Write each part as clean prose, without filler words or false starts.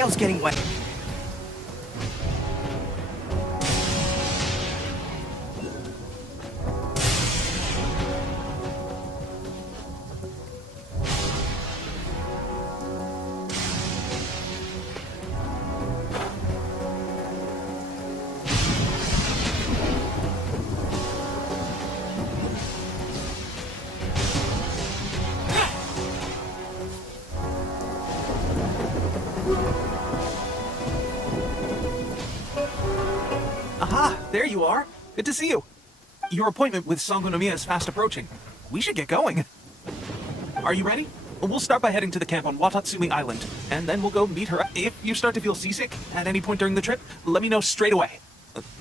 tail's getting wet. Aha! There you are! Good to see you! Your appointment with Sangonomiya is fast approaching. We should get going. Are you ready? We'll start by heading to the camp on Watatsumi Island, and then we'll go meet her. If you start to feel seasick at any point during the trip, let me know straight away.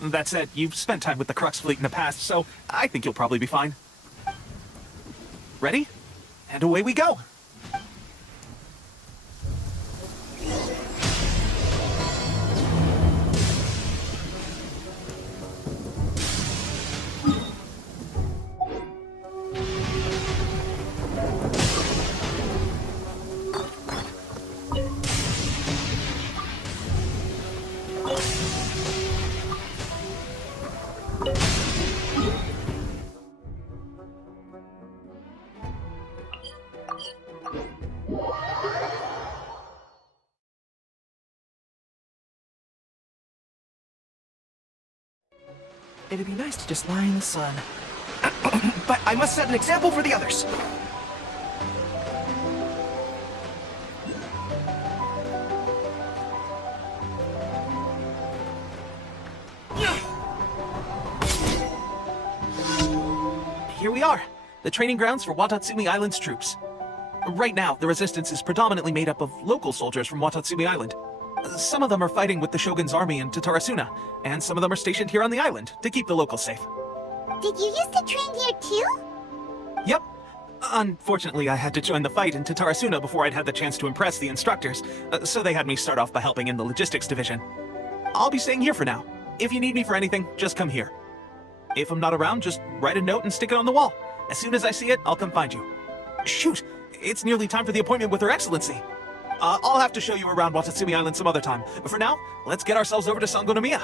That said, you've spent time with the Crux fleet in the past, so I think you'll probably be fine. Ready? And away we go! It'd be nice to just lie in the sun. But I must set an example for the others. Here we are, the training grounds for Watatsumi Island's troops. Right now, the resistance is predominantly made up of local soldiers from Watatsumi Island. Some of them are fighting with the Shogun's army in Tatarasuna, and some of them are stationed here on the island to keep the locals safe. Did you used to train here too? Yep. Unfortunately, I had to join the fight in Tatarasuna before I'd had the chance to impress the instructors, so they had me start off by helping in the logistics division. I'll be staying here for now. If you need me for anything, just come here. If I'm not around, just write a note and stick it on the wall. As soon as I see it, I'll come find you. Shoot! It's nearly time for the appointment with Her Excellency. I'll have to show you around Watatsumi Island some other time. But for now, let's get ourselves over to Sangonomiya.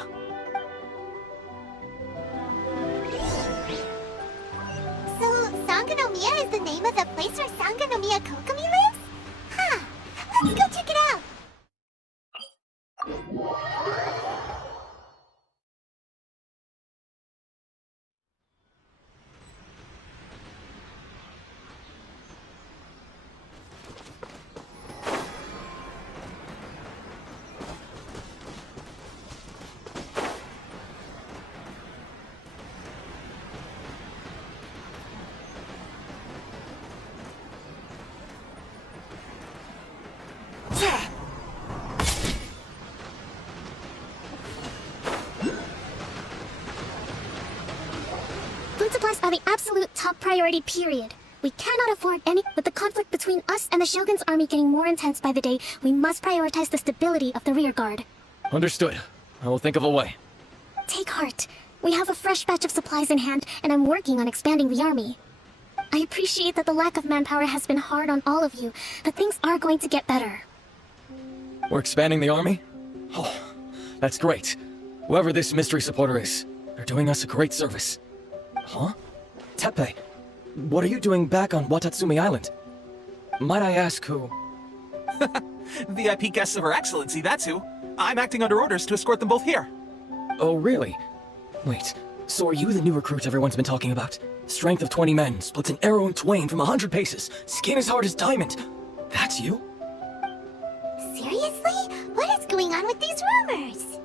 So, Sangonomiya is the name of the place where Sangonomiya Kokomi lives? Huh. Let's go check it out! Food supplies are the absolute top priority, period. We cannot afford any. With the conflict between us and the Shogun's army getting more intense by the day, we must prioritize the stability of the rear guard. Understood. I will think of a way. Take heart. We have a fresh batch of supplies in hand, and I'm working on expanding the army. I appreciate that the lack of manpower has been hard on all of you, but things are going to get better. We're expanding the army? Oh, that's great. Whoever this mystery supporter is, they're doing us a great service. Huh? Teppei, what are you doing back on Watatsumi Island? Might I ask who? VIP guests of Her Excellency, that's who. I'm acting under orders to escort them both here. Oh, really? Wait, so are you the new recruit everyone's been talking about? Strength of 20 men, splits an arrow in twain from 100 paces, skin as hard as diamond. That's you? Seriously? What is going on with these rumors?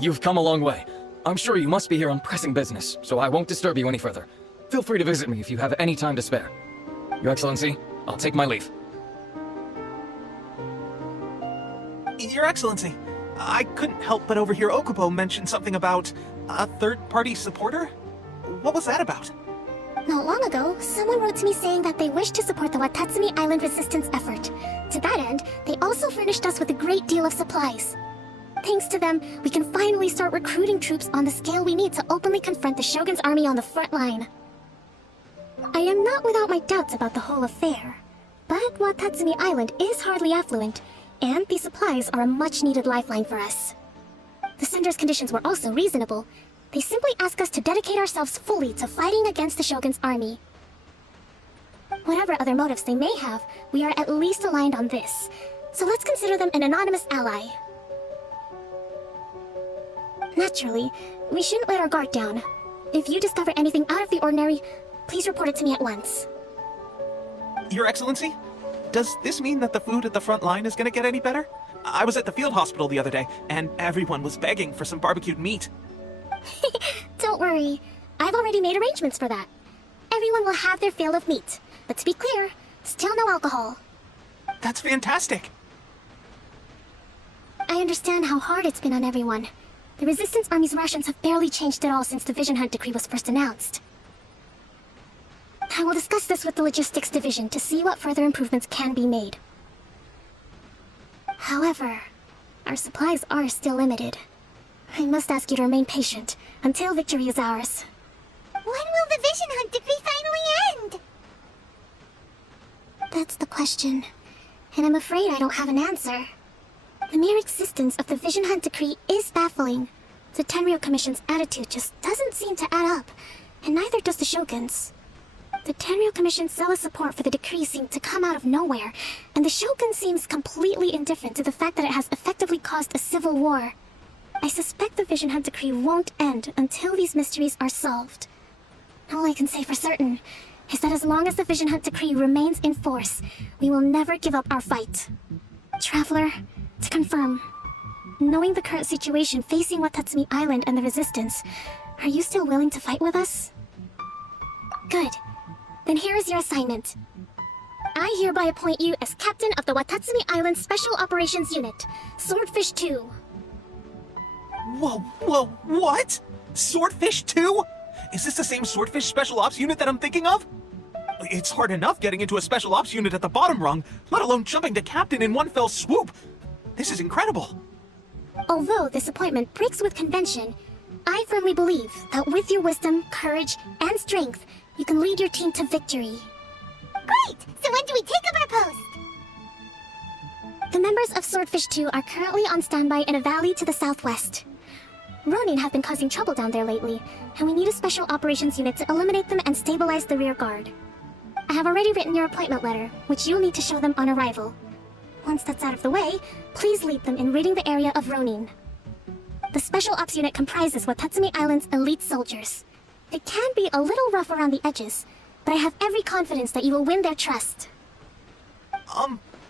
You've come a long way. I'm sure you must be here on pressing business, so I won't disturb you any further. Feel free to visit me if you have any time to spare. Your Excellency, I'll take my leave. Your Excellency, I couldn't help but overhear Okubo mention something about a third-party supporter? What was that about? Not long ago, someone wrote to me saying that they wish to support the Watatsumi Island resistance effort. To that end, they also furnished us with a great deal of supplies. Thanks to them, we can finally start recruiting troops on the scale we need to openly confront the Shogun's army on the front line. I am not without my doubts about the whole affair, but Watatsumi Island is hardly affluent, And these supplies are a much-needed lifeline for us. The sender's conditions were also reasonable. They simply ask us to dedicate ourselves fully to fighting against the Shogun's army. Whatever other motives they may have, we are at least aligned on this. So let's consider them an anonymous ally. Naturally, we shouldn't let our guard down. If you discover anything out of the ordinary, please report it to me at once. Your Excellency? Does this mean that the food at the front line is gonna get any better? I was at the field hospital the other day, and everyone was begging for some barbecued meat. Don't worry. I've already made arrangements for that. Everyone will have their fill of meat. But to be clear, still no alcohol. That's fantastic! I understand how hard it's been on everyone. The Resistance Army's rations have barely changed at all since the Vision Hunt decree was first announced. I will discuss this with the Logistics Division to see what further improvements can be made. However, our supplies are still limited. I must ask you to remain patient until victory is ours. When will the Vision Hunt decree finally end? That's the question, and I'm afraid I don't have an answer. The mere existence of the Vision Hunt decree is baffling. The Tenryou Commission's attitude just doesn't seem to add up, and neither does the Shogun's. The Tenryou Commission's zealous support for the decree seemed to come out of nowhere, and the Shogun seems completely indifferent to the fact that it has effectively caused a civil war. I suspect the Vision Hunt decree won't end until these mysteries are solved. All I can say for certain is that as long as the Vision Hunt decree remains in force, we will never give up our fight. Traveler, to confirm, knowing the current situation facing Watatsumi Island and the Resistance, are you still willing to fight with us? Good. Then here is your assignment. I hereby appoint you as captain of the Watatsumi Island Special Operations Unit, Swordfish 2. Whoa, what? Swordfish 2? Is this the same Swordfish Special Ops unit that I'm thinking of? It's hard enough getting into a Special Ops unit at the bottom rung, let alone jumping to captain in one fell swoop. This is incredible. Although this appointment breaks with convention, I firmly believe that with your wisdom, courage, and strength, you can lead your team to victory. Great! So when do we take up our post? The members of Swordfish 2 are currently on standby in a valley to the southwest. Ronin have been causing trouble down there lately, and we need a special operations unit to eliminate them and stabilize the rear guard. I have already written your appointment letter, which you'll need to show them on arrival. Once that's out of the way, please lead them in ridding the area of Ronin. The Special Ops unit comprises Watatsumi Island's elite soldiers. It can be a little rough around the edges, but I have every confidence that you will win their trust.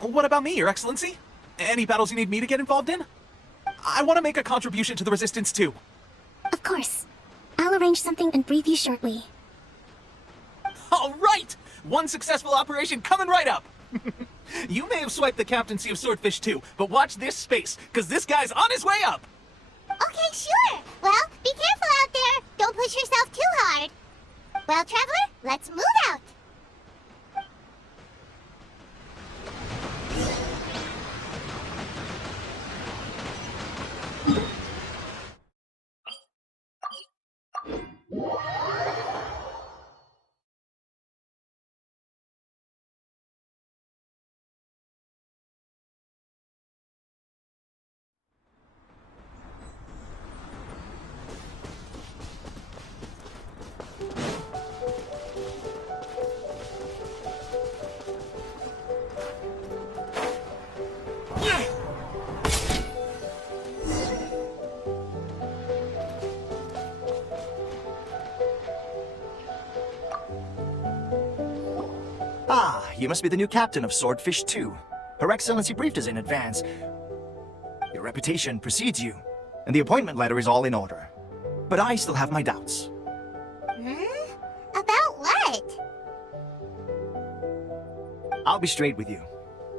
What about me, Your Excellency? Any battles you need me to get involved in? I want to make a contribution to the Resistance too. Of course. I'll arrange something and brief you shortly. All right! One successful operation coming right up! You may have swiped the captaincy of Swordfish 2, but watch this space, because this guy's on his way up! Okay, sure. Well, be careful out there. Don't push yourself too hard. Well, Traveler, let's move out. Ah, you must be the new captain of Swordfish 2. Her Excellency briefed us in advance. Your reputation precedes you, and the appointment letter is all in order. But I still have my doubts. About what? I'll be straight with you.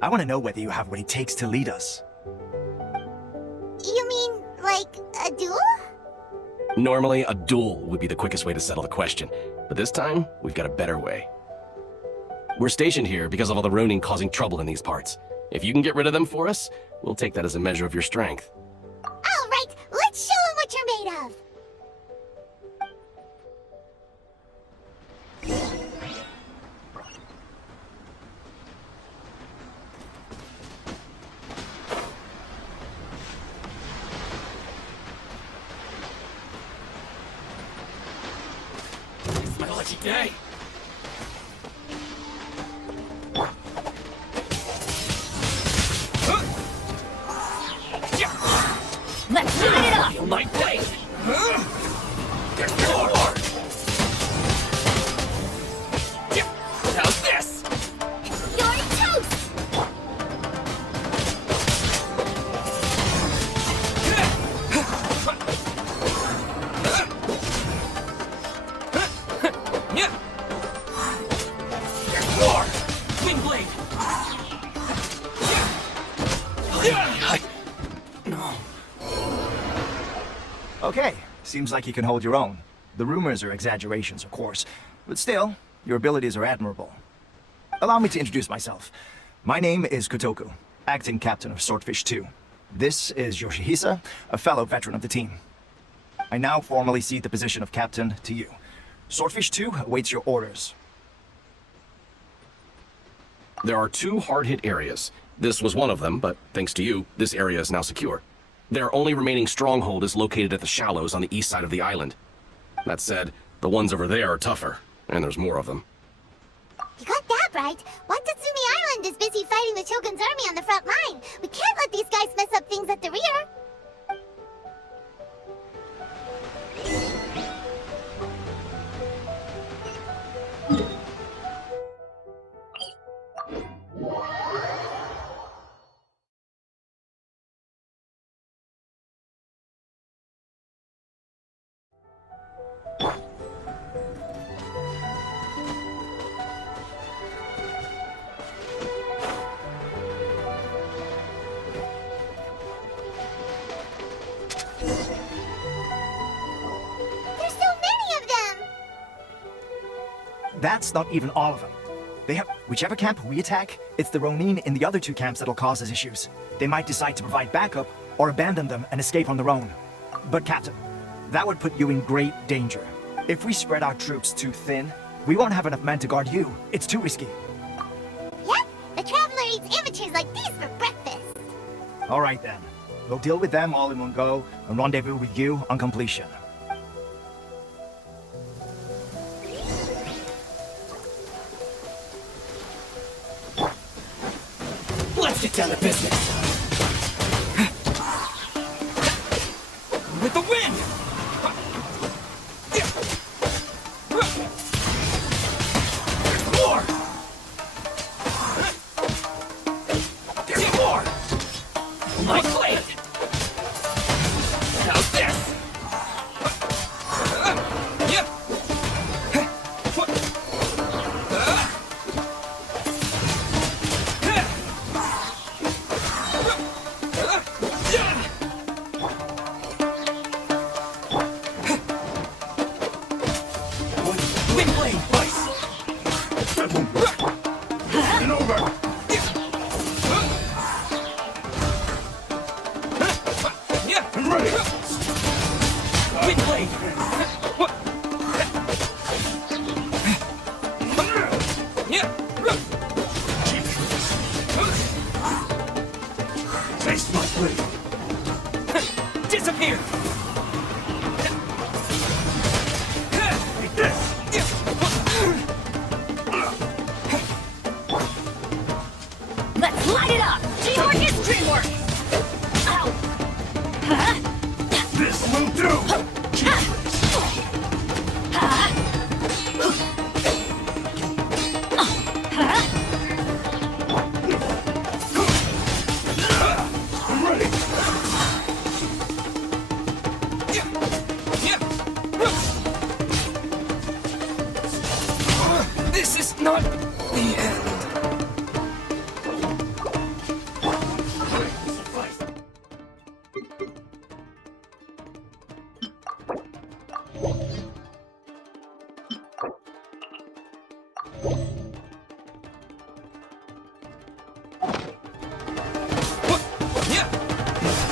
I want to know whether you have what it takes to lead us. You mean, like, a duel? Normally, a duel would be the quickest way to settle the question, but this time, we've got a better way. We're stationed here because of all the Ronin causing trouble in these parts. If you can get rid of them for us, we'll take that as a measure of your strength. All right, let's show them what you're made of. Hey! Let's light it up! Feel my blade! How's this? You're toast! More! Wing blade! No. Okay, seems like you can hold your own. The rumors are exaggerations, of course, but still, your abilities are admirable. Allow me to introduce myself. My name is Kotoku, acting captain of Swordfish 2. This is Yoshihisa, a fellow veteran of the team. I now formally cede the position of captain to you. Swordfish 2 awaits your orders. There are 2 hard-hit areas. This was one of them, but thanks to you, this area is now secure. Their only remaining stronghold is located at the shallows on the east side of the island. That said, the ones over there are tougher, and there's more of them. You got that right. Watatsumi Island is busy fighting the Shogun's army on the front line. We can't let these guys mess up things at the rear. There's so many of them! That's not even all of them. They have whichever camp we attack, it's the Ronin in the other 2 camps that'll cause us issues. They might decide to provide backup or abandon them and escape on their own. But Captain, that would put you in great danger. If we spread our troops too thin, we won't have enough men to guard you. It's too risky. Yep, the Traveler eats amateurs like these for breakfast. All right then. We'll deal with them all in one go and rendezvous with you on completion. Let's get down to business! With the wind! There's more! There's more! My blade! How's this? Yep! Wind blade! And over! Yeah! I'm ready! Wind blade! Yeah! Taste my blade! Disappear! Take this! Let's light it up! Teamwork is dreamwork! Ow! Huh? This will do! I'm ready! This is not the end.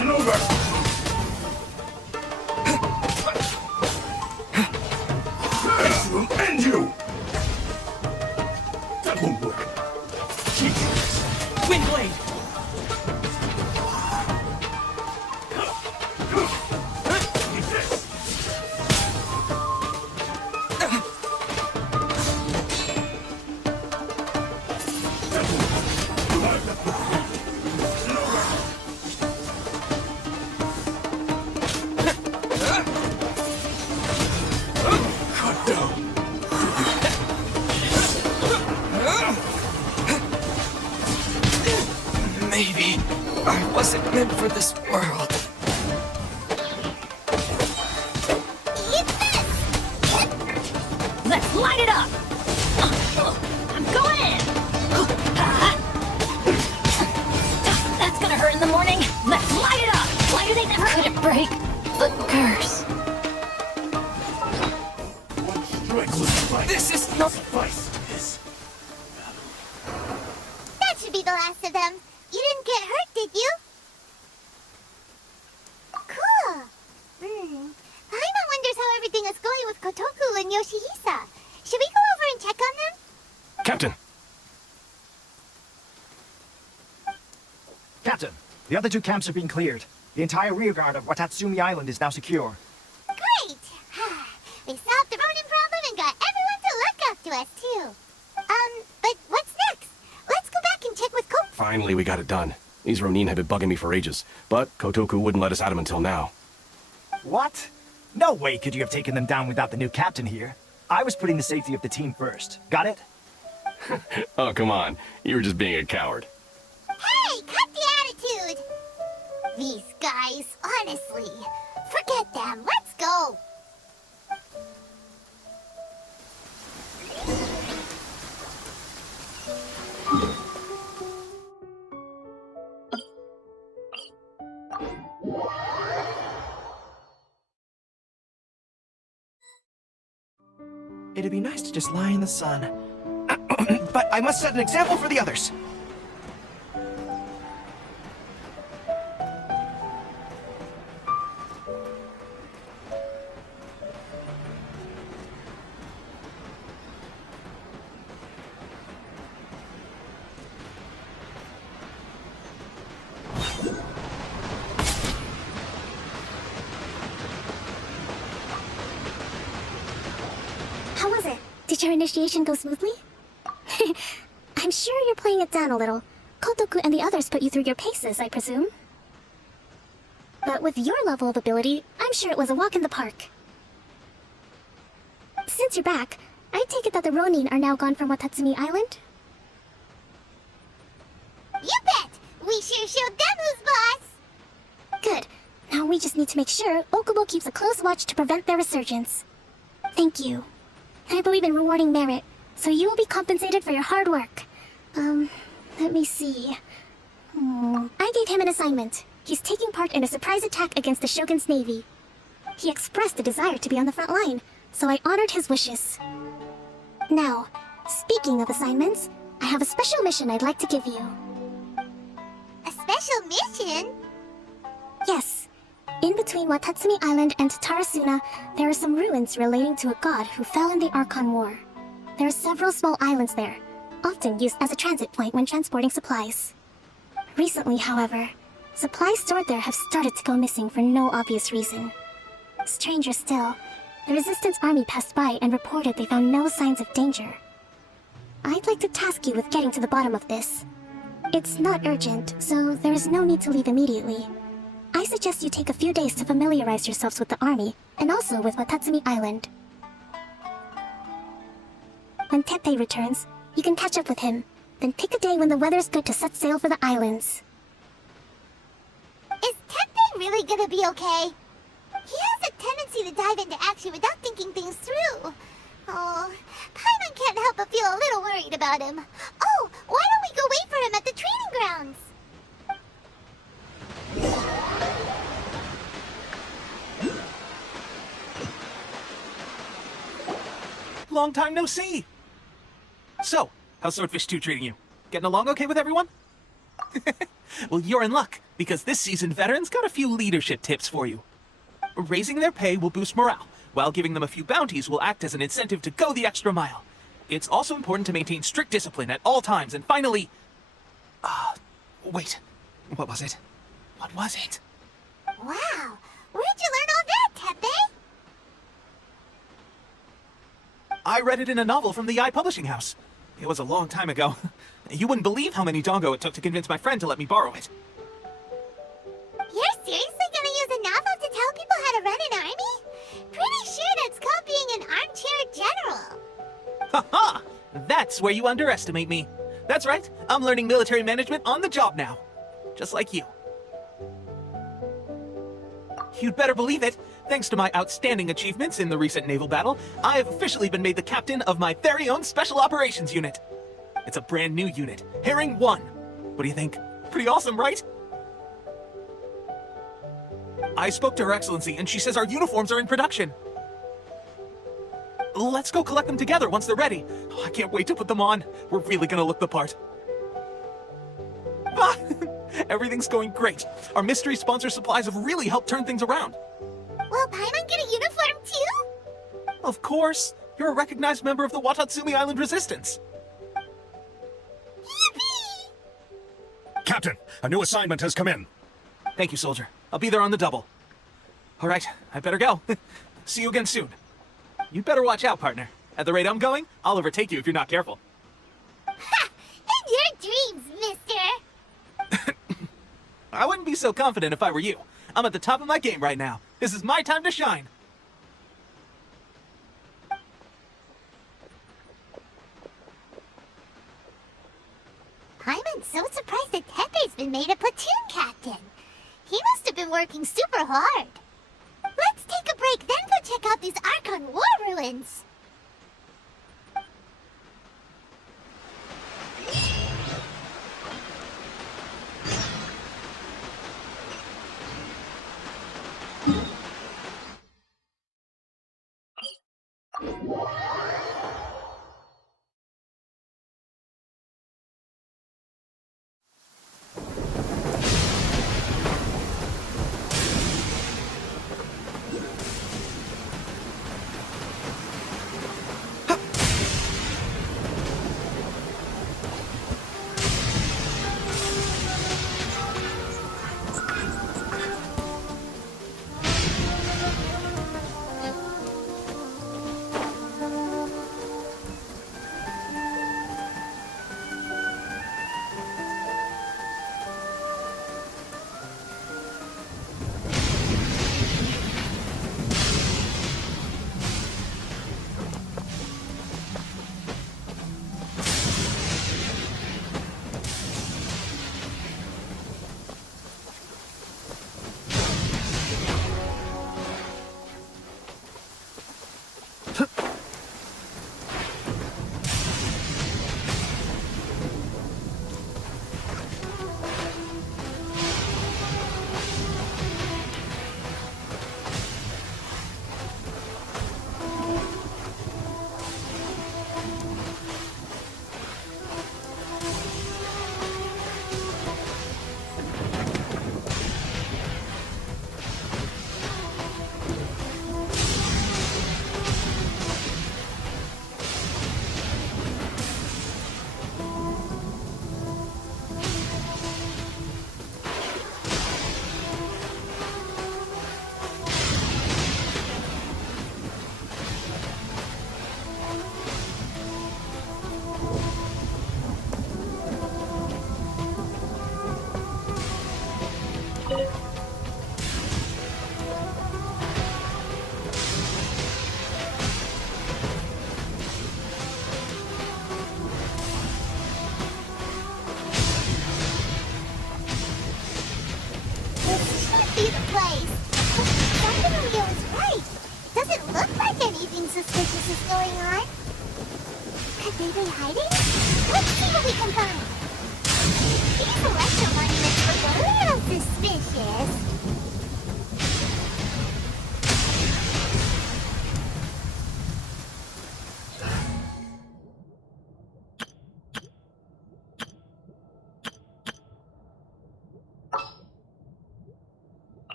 And over! This will end you! That won't work. Jesus! Wind blade! Take this! Maybe I wasn't meant for this world. Eat this! Let's light it up! I'm going in! That's gonna hurt in the morning. Let's light it up! Why do they never couldn't break the curse? One strike will suffice. This is not... Suffice this. That should be the last of them. You didn't get hurt, did you? Cool. Paimon wonders how everything is going with Kotoku and Yoshihisa. Should we go over and check on them? Captain! Captain, the other two camps are being cleared. The entire rearguard of Watatsumi Island is now secure. Great! We solved the Ronin problem and got everyone to look after us, too. But what's next? Let's go back and check with Kotoku. Finally, we got it done. These Ronin have been bugging me for ages, but Kotoku wouldn't let us at them until now. What? No way could you have taken them down without the new captain here. I was putting the safety of the team first. Got it? Oh, come on. You were just being a coward. Hey, cut the attitude! These guys, honestly. Forget them. Let's go. It'd be nice to just lie in the sun. But I must set an example for the others. How was it? Did your initiation go smoothly? I'm sure you're playing it down a little. Kotoku and the others put you through your paces, I presume. But with your level of ability, I'm sure it was a walk in the park. Since you're back, I take it that the Ronin are now gone from Watatsumi Island? You bet! We sure showed them who's boss! Good. Now we just need to make sure Okubo keeps a close watch to prevent their resurgence. Thank you. I believe in rewarding merit, so you will be compensated for your hard work. Let me see. I gave him an assignment. He's taking part in a surprise attack against the Shogun's navy. He expressed a desire to be on the front line, so I honored his wishes. Now, speaking of assignments, I have a special mission I'd like to give you. A special mission? Yes. In between Watatsumi Island and Tarasuna, there are some ruins relating to a god who fell in the Archon War. There are several small islands there, often used as a transit point when transporting supplies. Recently, however, supplies stored there have started to go missing for no obvious reason. Stranger still, the Resistance Army passed by and reported they found no signs of danger. I'd like to task you with getting to the bottom of this. It's not urgent, so there is no need to leave immediately. I suggest you take a few days to familiarize yourselves with the army, and also with Watatsumi Island. When Teppei returns, you can catch up with him, then pick a day when the weather's good to set sail for the islands. Is Teppei really gonna be okay? He has a tendency to dive into action without thinking things through. Oh, Paimon can't help but feel a little worried about him. Oh, why don't we go wait for him at the training grounds? Long time no see! So, how's Swordfish 2 treating you? Getting along okay with everyone? Well, you're in luck, because this seasoned veteran's got a few leadership tips for you. Raising their pay will boost morale, while giving them a few bounties will act as an incentive to go the extra mile. It's also important to maintain strict discipline at all times, and finally... wait. What was it? What was it? Wow, where'd you learn all that, Teppei? I read it in a novel from the I Publishing House. It was a long time ago. You wouldn't believe how many dongo it took to convince my friend to let me borrow it. You're seriously gonna use a novel to tell people how to run an army? Pretty sure that's called being an armchair general. Haha! That's where you underestimate me. That's right, I'm learning military management on the job now. just like you. You'd better believe it. Thanks to my outstanding achievements in the recent naval battle, I have officially been made the captain of my very own Special Operations Unit. It's a brand new unit, Herring 1. What do you think? Pretty awesome, right? I spoke to Her Excellency, and she says our uniforms are in production. Let's go collect them together once they're ready. Oh, I can't wait to put them on. We're really gonna look the part. Ah, everything's going great. Our mystery sponsor supplies have really helped turn things around. Will Paimon get a uniform too? Of course. You're a recognized member of the Watatsumi Island Resistance. Yippee! Captain, a new assignment has come in. Thank you, soldier. I'll be there on the double. All right, I better go. See you again soon. You better watch out, partner. At the rate I'm going, I'll overtake you if you're not careful. Ha! In your dreams, mister! I wouldn't be so confident if I were you. I'm at the top of my game right now. This is my time to shine. Paimon's so surprised that Tepe's been made a platoon captain. He must have been working super hard. Let's take a break, then go check out these Archon war ruins. suspicious is going on? Could they be hiding? Let's see what we can find. These electro monuments look a little suspicious.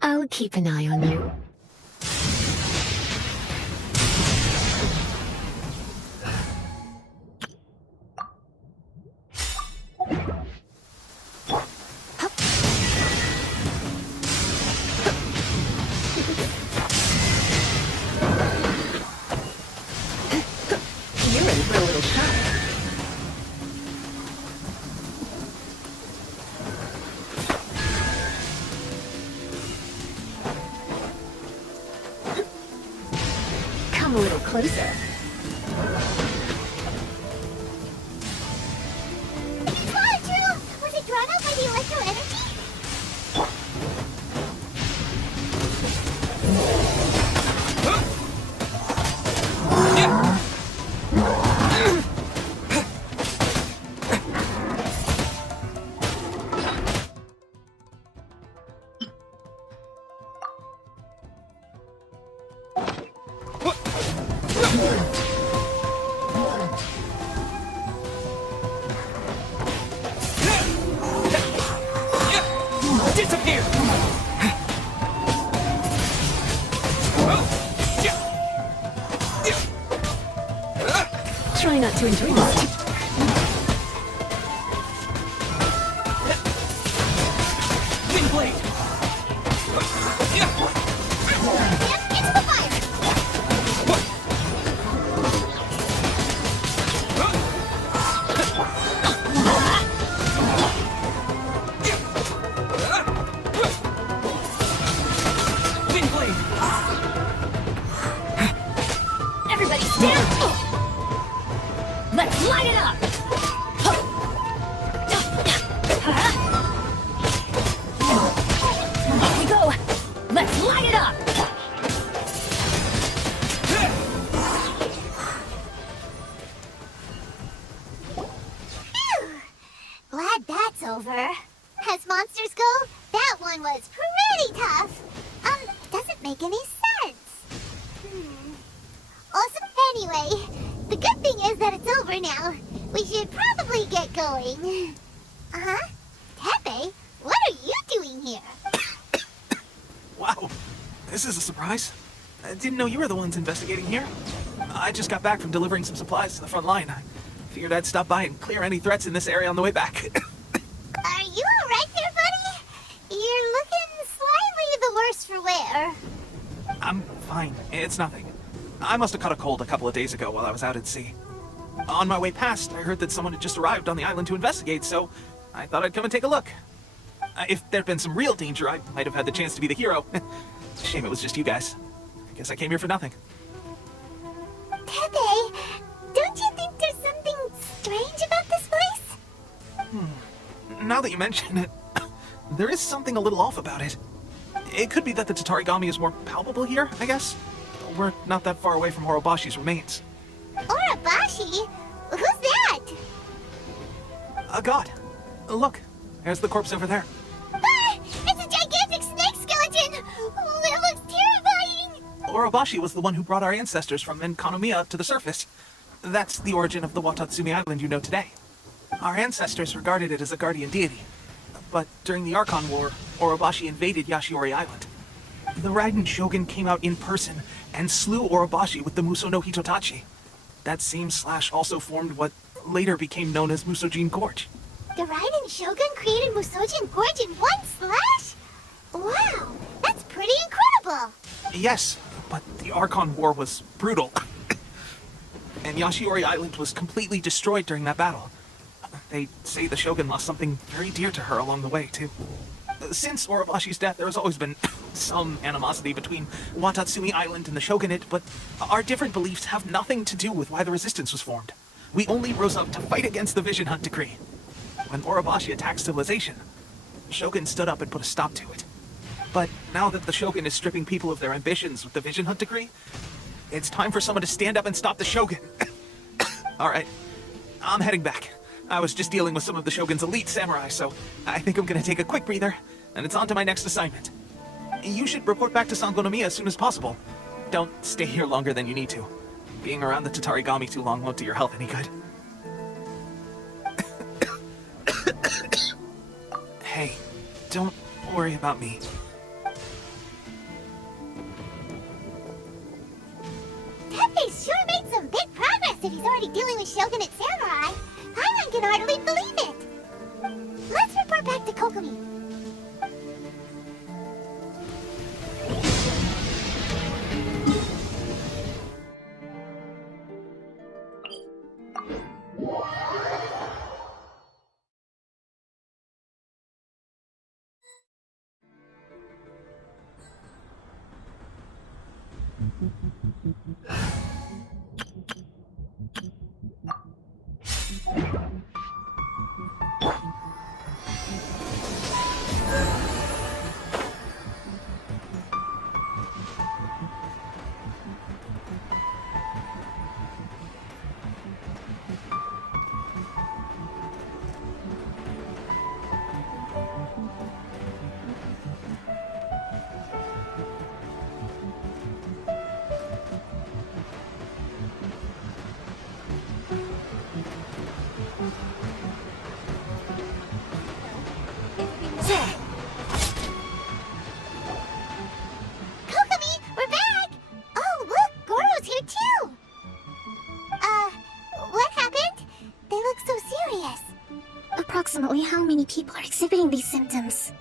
I'll keep an eye on you. You're ready for a little shot. Come a little closer. It's not true! Was it drawn out by the electric to enjoy this. Wind blade! Into the fire! Wind blade! Everybody stand! Let's light it up! Off we go! Let's light it up! Glad that's over. As monsters go, that one was pretty tough. Doesn't make any sense. Awesome. Anyway, the good thing is that it's over now. We should probably get going. Uh-huh. Tepe, what are you doing here? Wow, this is a surprise. I didn't know you were the ones investigating here. I just got back from delivering some supplies to the front line. I figured I'd stop by and clear any threats in this area on the way back. Are you alright there, buddy? You're looking slightly the worse for wear. I'm fine. It's nothing. I must have caught a cold a couple of days ago while I was out at sea. On my way past, I heard that someone had just arrived on the island to investigate, so I thought I'd come and take a look. If there'd been some real danger, I might have had the chance to be the hero. Shame it was just you guys. I guess I came here for nothing. Tepe, don't you think there's something strange about this place? Now that you mention it, there is something a little off about it. It could be that the Tatarigami is more palpable here, I guess. We're not that far away from Horobashi's remains. Orobashi? Who's that? A god. Look, there's the corpse over there. Ah, it's a gigantic snake skeleton! Oh, it looks terrifying! Orobashi was the one who brought our ancestors from Enkanomiya to the surface. That's the origin of the Watatsumi Island you know today. Our ancestors regarded it as a guardian deity. But during the Archon War, Orobashi invaded Yashiori Island. The Raiden Shogun came out in person and slew Orobashi with the Muso no Hitotachi. That same slash also formed what later became known as Musojin Gorge. The Raiden Shogun created Musojin Gorge in one slash? Wow, that's pretty incredible! Yes, but the Archon War was brutal. And Yashiori Island was completely destroyed during that battle. They say the Shogun lost something very dear to her along the way, too. Since Orobashi's death, there has always been some animosity between Watatsumi Island and the Shogunate, but our different beliefs have nothing to do with why the resistance was formed. We only rose up to fight against the Vision Hunt Decree. When Orobashi attacked civilization, the Shogun stood up and put a stop to it. But now that the Shogun is stripping people of their ambitions with the Vision Hunt Decree, it's time for someone to stand up and stop the Shogun. Alright, I'm heading back. I was just dealing with some of the Shogun's elite samurai, so I think I'm gonna take a quick breather, and it's on to my next assignment. You should report back to Sangonomiya as soon as possible. Don't stay here longer than you need to. Being around the Tatarigami too long won't do your health any good. Hey, don't worry about me. Tepe sure made some big progress if he's already dealing with Shogunate samurai. Paimon can hardly believe it. Let's report back to Kokomi. approximately how many people are exhibiting these symptoms?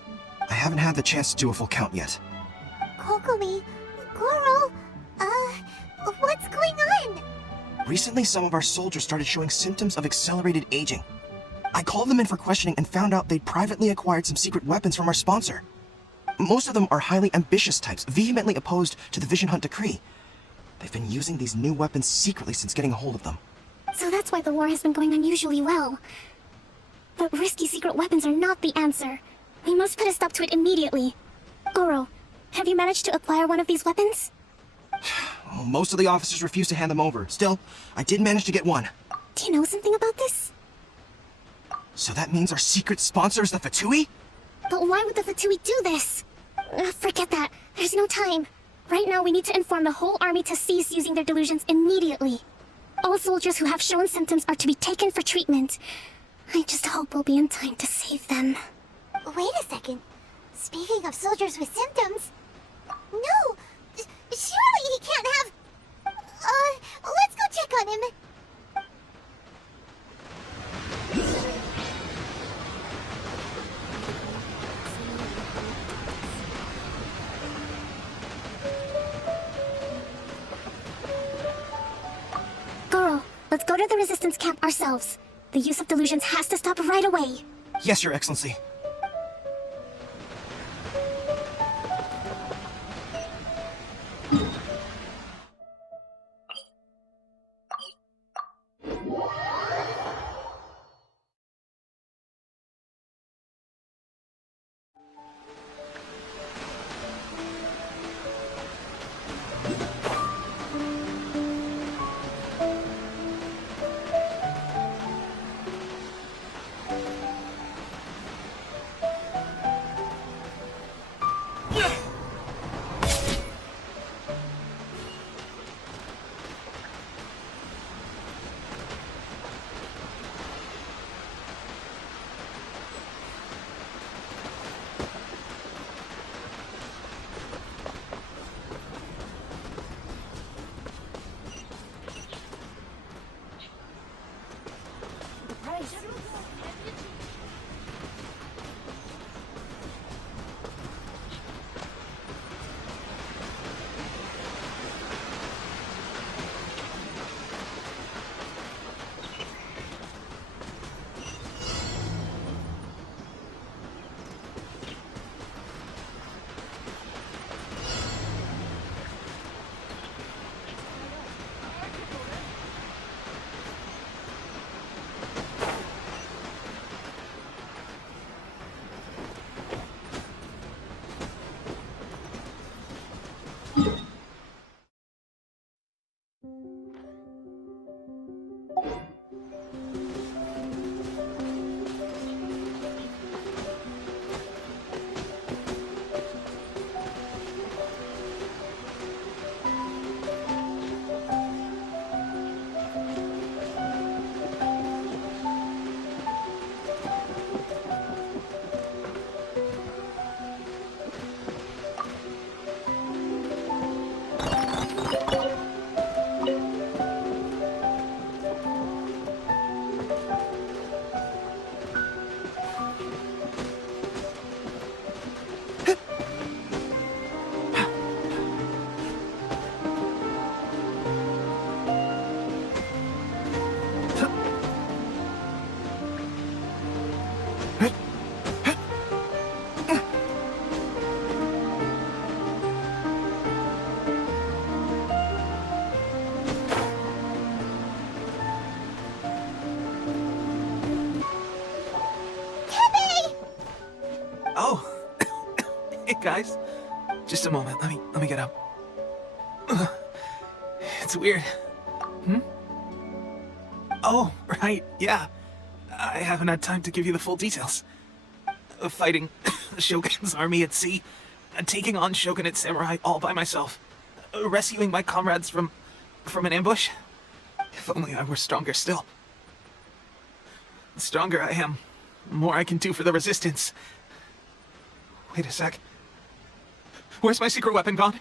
I haven't had the chance to do a full count yet. Kokumi, Goro, what's going on? Recently, some of our soldiers started showing symptoms of accelerated aging. I called them in for questioning and found out they'd privately acquired some secret weapons from our sponsor. Most of them are highly ambitious types, vehemently opposed to the Vision Hunt decree. They've been using these new weapons secretly since getting a hold of them. So that's why the war has been going unusually well. But risky secret weapons are not the answer. We must put a stop to it immediately. Goro, have you managed to acquire one of these weapons? Well, most of the officers refused to hand them over. Still, I did manage to get one. Do you know something about this? So that means our secret sponsor is the Fatui? But why would the Fatui do this? Forget that. There's no time. Right now, we need to inform the whole army to cease using their delusions immediately. All soldiers who have shown symptoms are to be taken for treatment. I just hope we'll be in time to save them. Wait a second. Speaking of soldiers with symptoms... No! Surely he can't have... let's go check on him. Goro, let's go to the resistance camp ourselves. The use of delusions has to stop right away. Yes, Your Excellency. Hey guys, just a moment. Let me get up. Ugh. It's weird. Oh, right, yeah. I haven't had time to give you the full details. Fighting Shogun's army at sea, taking on Shogunate samurai all by myself, rescuing my comrades from an ambush. If only I were stronger still. The stronger I am, the more I can do for the resistance. Wait a sec. Where's my secret weapon gone?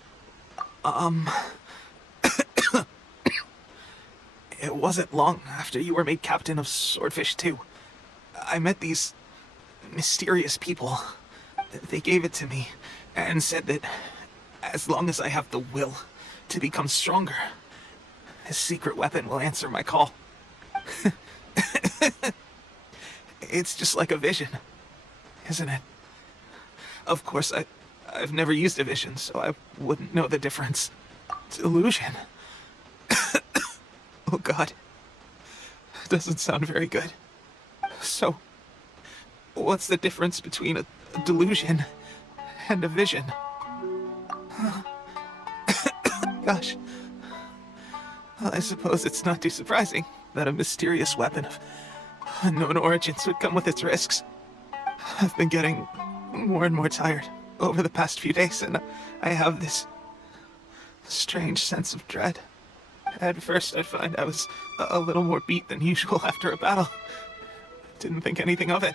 It wasn't long after you were made captain of Swordfish 2. I met these mysterious people. They gave it to me and said that as long as I have the will to become stronger, this secret weapon will answer my call. It's just like a vision, isn't it? Of course, I've never used a vision, so I wouldn't know the difference. Delusion. Oh god. Doesn't sound very good. So, what's the difference between a delusion and a vision? Gosh. Well, I suppose it's not too surprising that a mysterious weapon of unknown origins would come with its risks. I've been getting more and more tired over the past few days, and I have this strange sense of dread. At first, I'd find I was a little more beat than usual after a battle. Didn't think anything of it.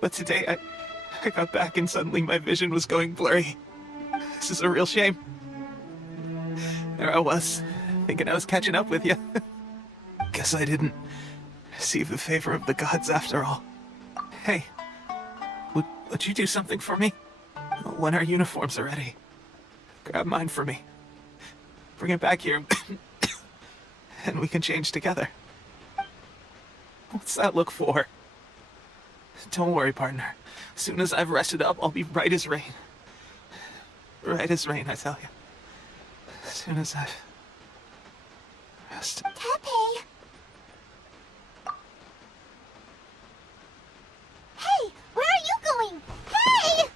But today, I got back and suddenly my vision was going blurry. This is a real shame. There I was, thinking I was catching up with you. Guess I didn't receive the favor of the gods after all. Hey, would you do something for me? When our uniforms are ready, grab mine for me. Bring it back here, and we can change together. What's that look for? Don't worry, partner. As soon as I've rested up, I'll be right as rain. Right as rain, I tell you. As soon as I've rested. Tepe! Hey, where are you going? Hey!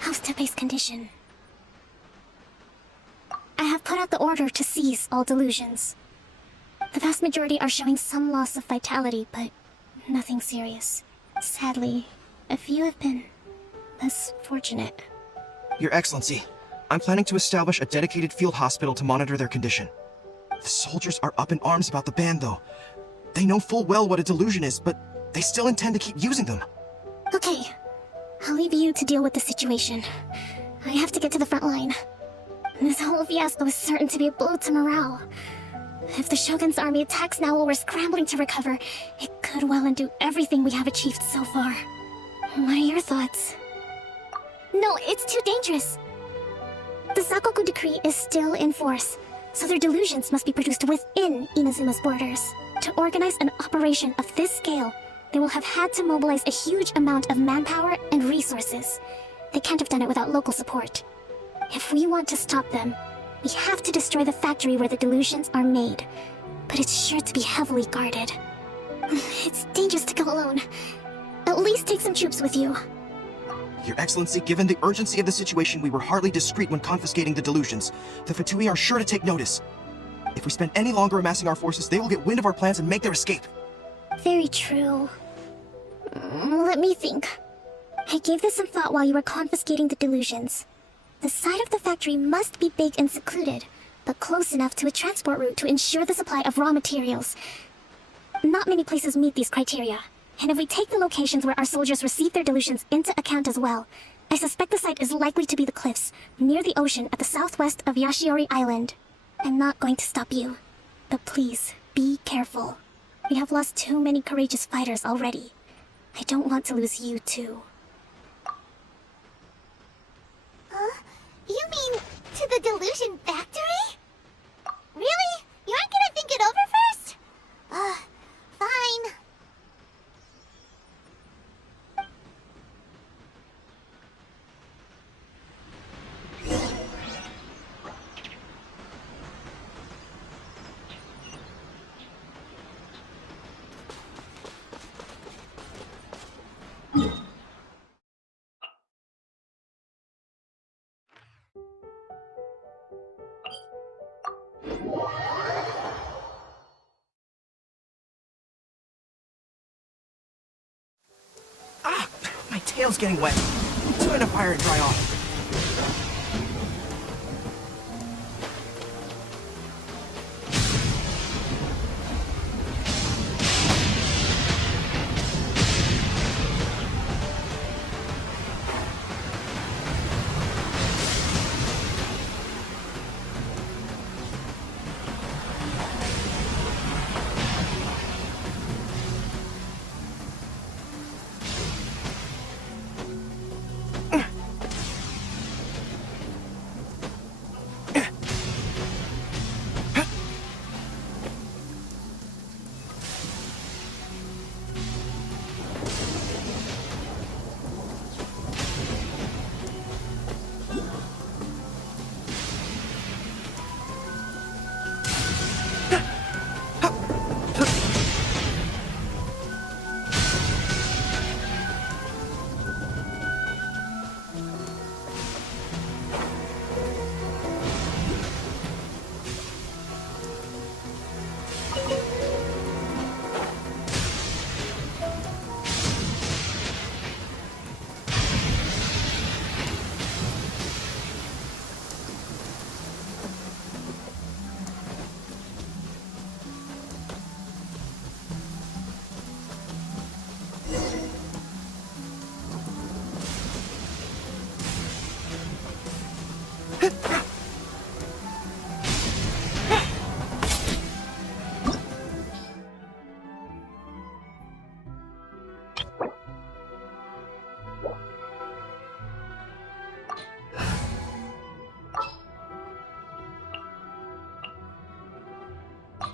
How's Tepe's condition? I have put out the order to cease all delusions. The vast majority are showing some loss of vitality, but nothing serious. Sadly, a few have been less fortunate. Your Excellency, I'm planning to establish a dedicated field hospital to monitor their condition. The soldiers are up in arms about the ban, though. They know full well what a delusion is, but they still intend to keep using them. Okay, I'll leave you to deal with the situation. I have to get to the front line. This whole fiasco is certain to be a blow to morale. If the Shogun's army attacks now while we're scrambling to recover, it could well undo everything we have achieved so far. What are your thoughts? No, it's too dangerous. The Sakoku decree is still in force, so their delusions must be produced within Inazuma's borders. To organize an operation of this scale, they will have had to mobilize a huge amount of manpower and resources. They can't have done it without local support. If we want to stop them, we have to destroy the factory where the delusions are made. But it's sure to be heavily guarded. It's dangerous to go alone. At least take some troops with you. Your Excellency, given the urgency of the situation, we were hardly discreet when confiscating the delusions. The Fatui are sure to take notice. If we spend any longer amassing our forces, they will get wind of our plans and make their escape. Very true. Let me think. I gave this some thought while you were confiscating the delusions. The side of the factory must be big and secluded, but close enough to a transport route to ensure the supply of raw materials. Not many places meet these criteria, and if we take the locations where our soldiers receive their delusions into account as well, I suspect the site is likely to be the cliffs, near the ocean at the southwest of Yashiori Island. I'm not going to stop you, but please, be careful. We have lost too many courageous fighters already. I don't want to lose you too. Huh? You mean to the delusion factory? Really? You aren't gonna think it over first? Fine. Ah! My tail's getting wet. It's going to fire and dry off.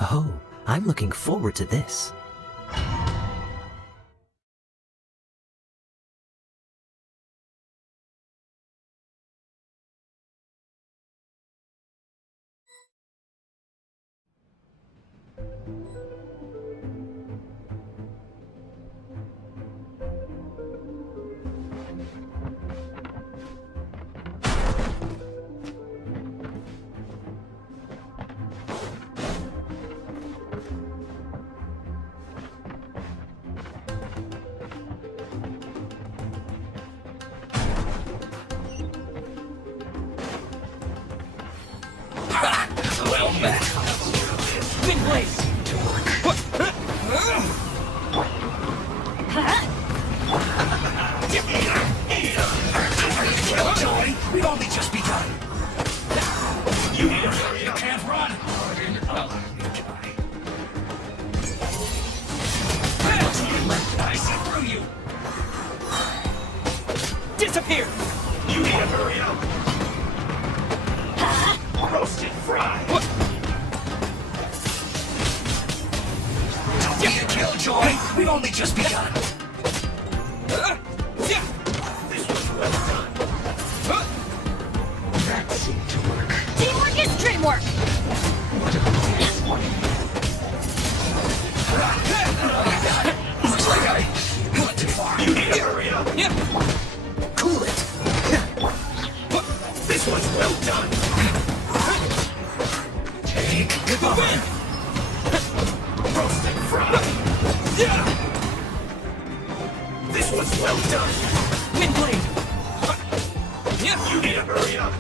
Oh, I'm looking forward to this. Well met. Wind blade. Joy, we've only just begun. You can't run. I see through you. Disappear. You need to hurry up. Roasted fry. Don't be a killjoy. We've only just begun. This was well done. That seemed to work. Teamwork is dreamwork! Looks like I went too far. You need to hurry up. Cool it. This one's well done. Take the win. Roasted fry. This one's well done. Wind blade. You need to hurry up.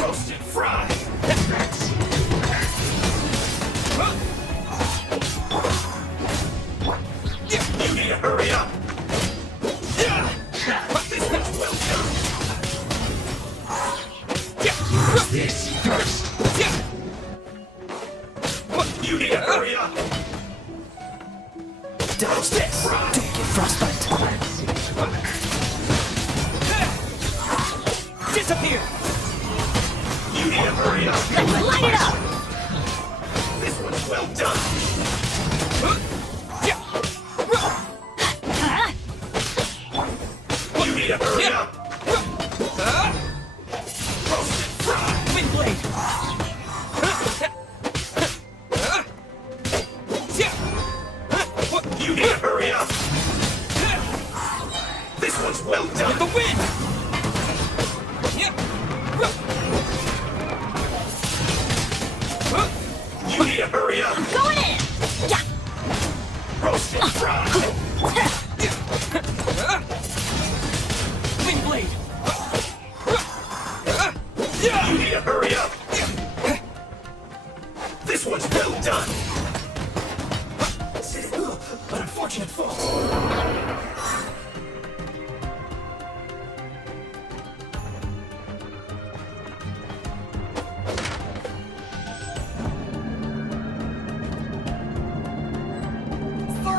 Roasted fry. You need to hurry up. This one's well done. This first. You need to hurry up. Dodge this. Don't get frostbite. Disappear. You need to hurry up. Let's light it up! This one's well done. You need to hurry up. Roasted fry. Wind blade. You need to hurry up. This one's well done. The wind. You need to hurry up. Going in! Yeah! Roasted fry. Wind blade. You need to hurry up. This one's well done. An unfortunate fault. So,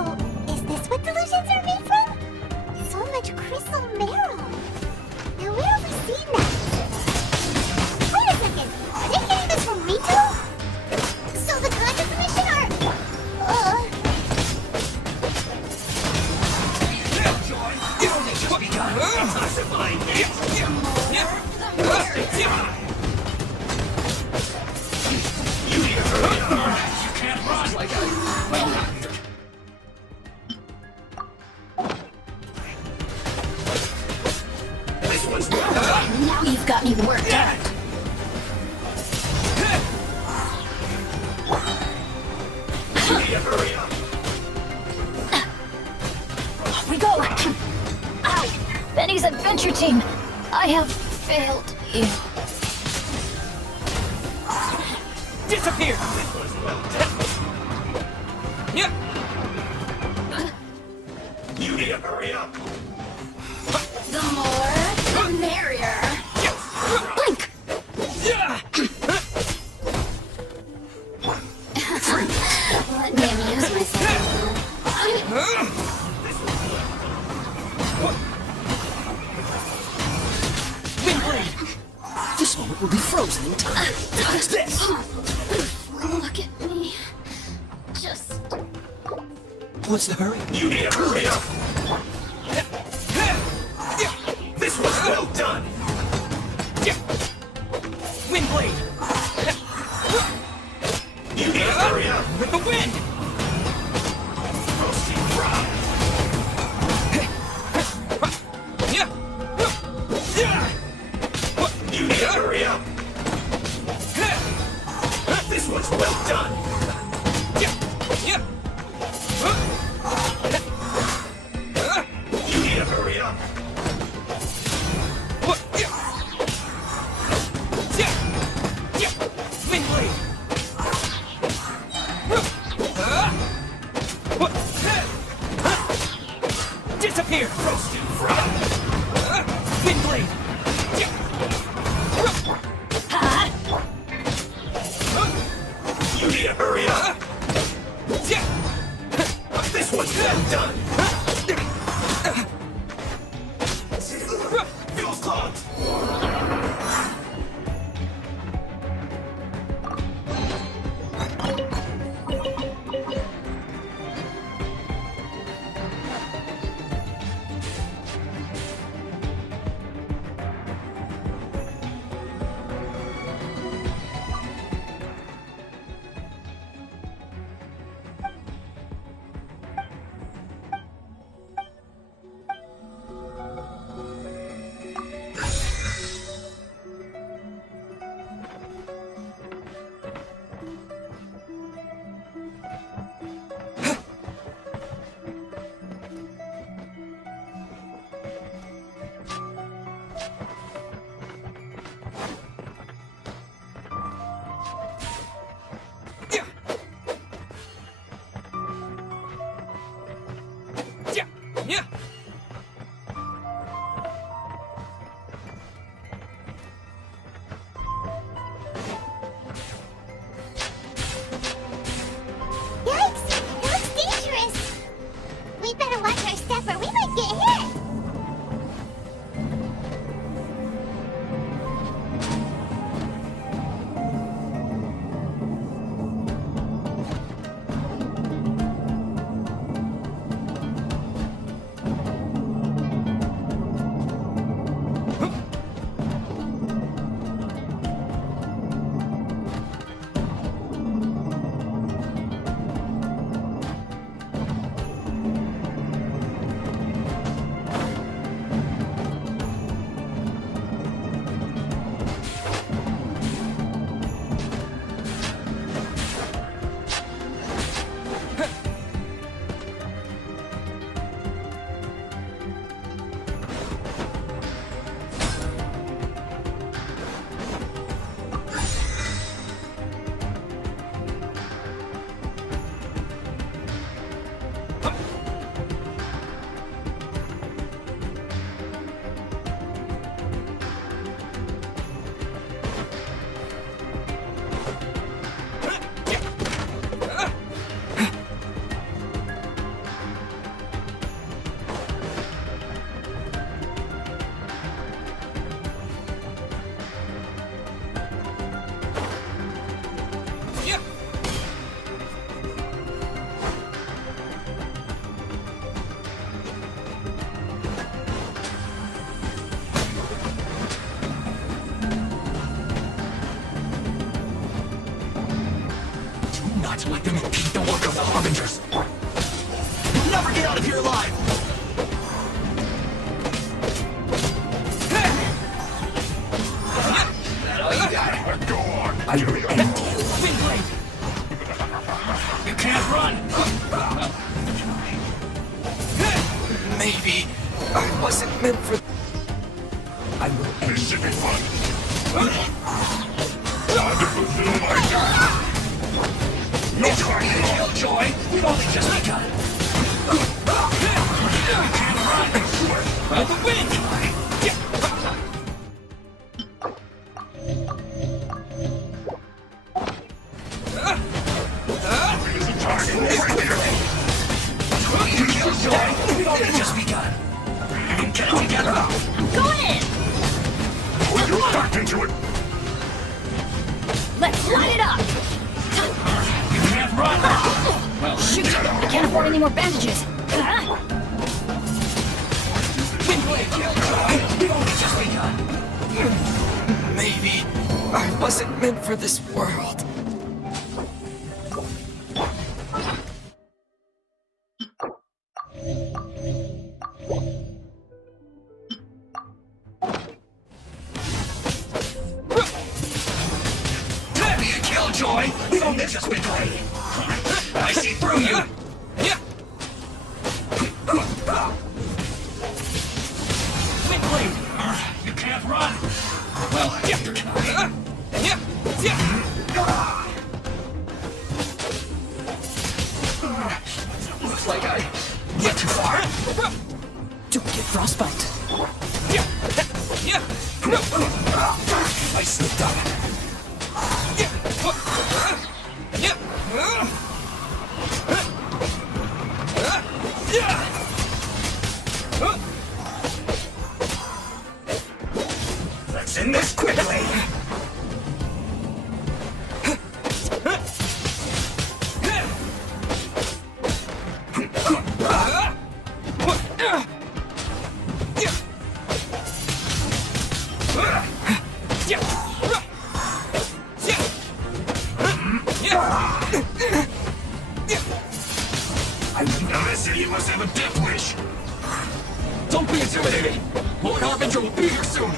is this what delusions are made from? So much crystal marrow. Now where have we seen that? Wait a second, are they getting this from Rito? So the contest mission are... Joy, you only just begun. Classifying it. You need to hurry up. You can't run. Like well done. This one's well done. Now you've got me worked up! You need to hurry up. Off we go! Ow! Benny's adventure team! I have failed you. Disappear. This one's well done. You need to hurry up. The more, the merrier! Blink! Let me amuse myself. This moment will be frozen in time. Dodge this. Look at me. Just... What's the hurry? You need to hurry up! This was well done! Windblade! You need to hurry up! With the wind! Roasting frog! You need to hurry up! This was well done! You need to hurry up! Windblade! Disappear! Roasting frog! Windblade! You need to hurry up! This was well done! Feels clogged! Yeah! Yikes! It looks dangerous! We better watch our step or we might get hit! Not let them impede the work of the Harbingers! You'll never get out of here alive! Go on! I will end you! Windblade! You can't run! Maybe I wasn't meant for... I will end This should be fun! Time to fulfill my task! No time to kill joy! We've only just begun! You can't run! With the wind! We've only just begun! Get it together! Go in! Put your back into it! Let's light it up! any more bandages. Huh? We've only just begun. Maybe I wasn't meant for this world. Killjoy! We've only just begun. I see through you! Windblade! You can't run! Well, neither can I. Looks like I went too far. Don't get frostbite. I slipped up. Let's end this quickly. I noticed you must have a death wish. Don't be intimidated. Lord Harbinger will be here soon.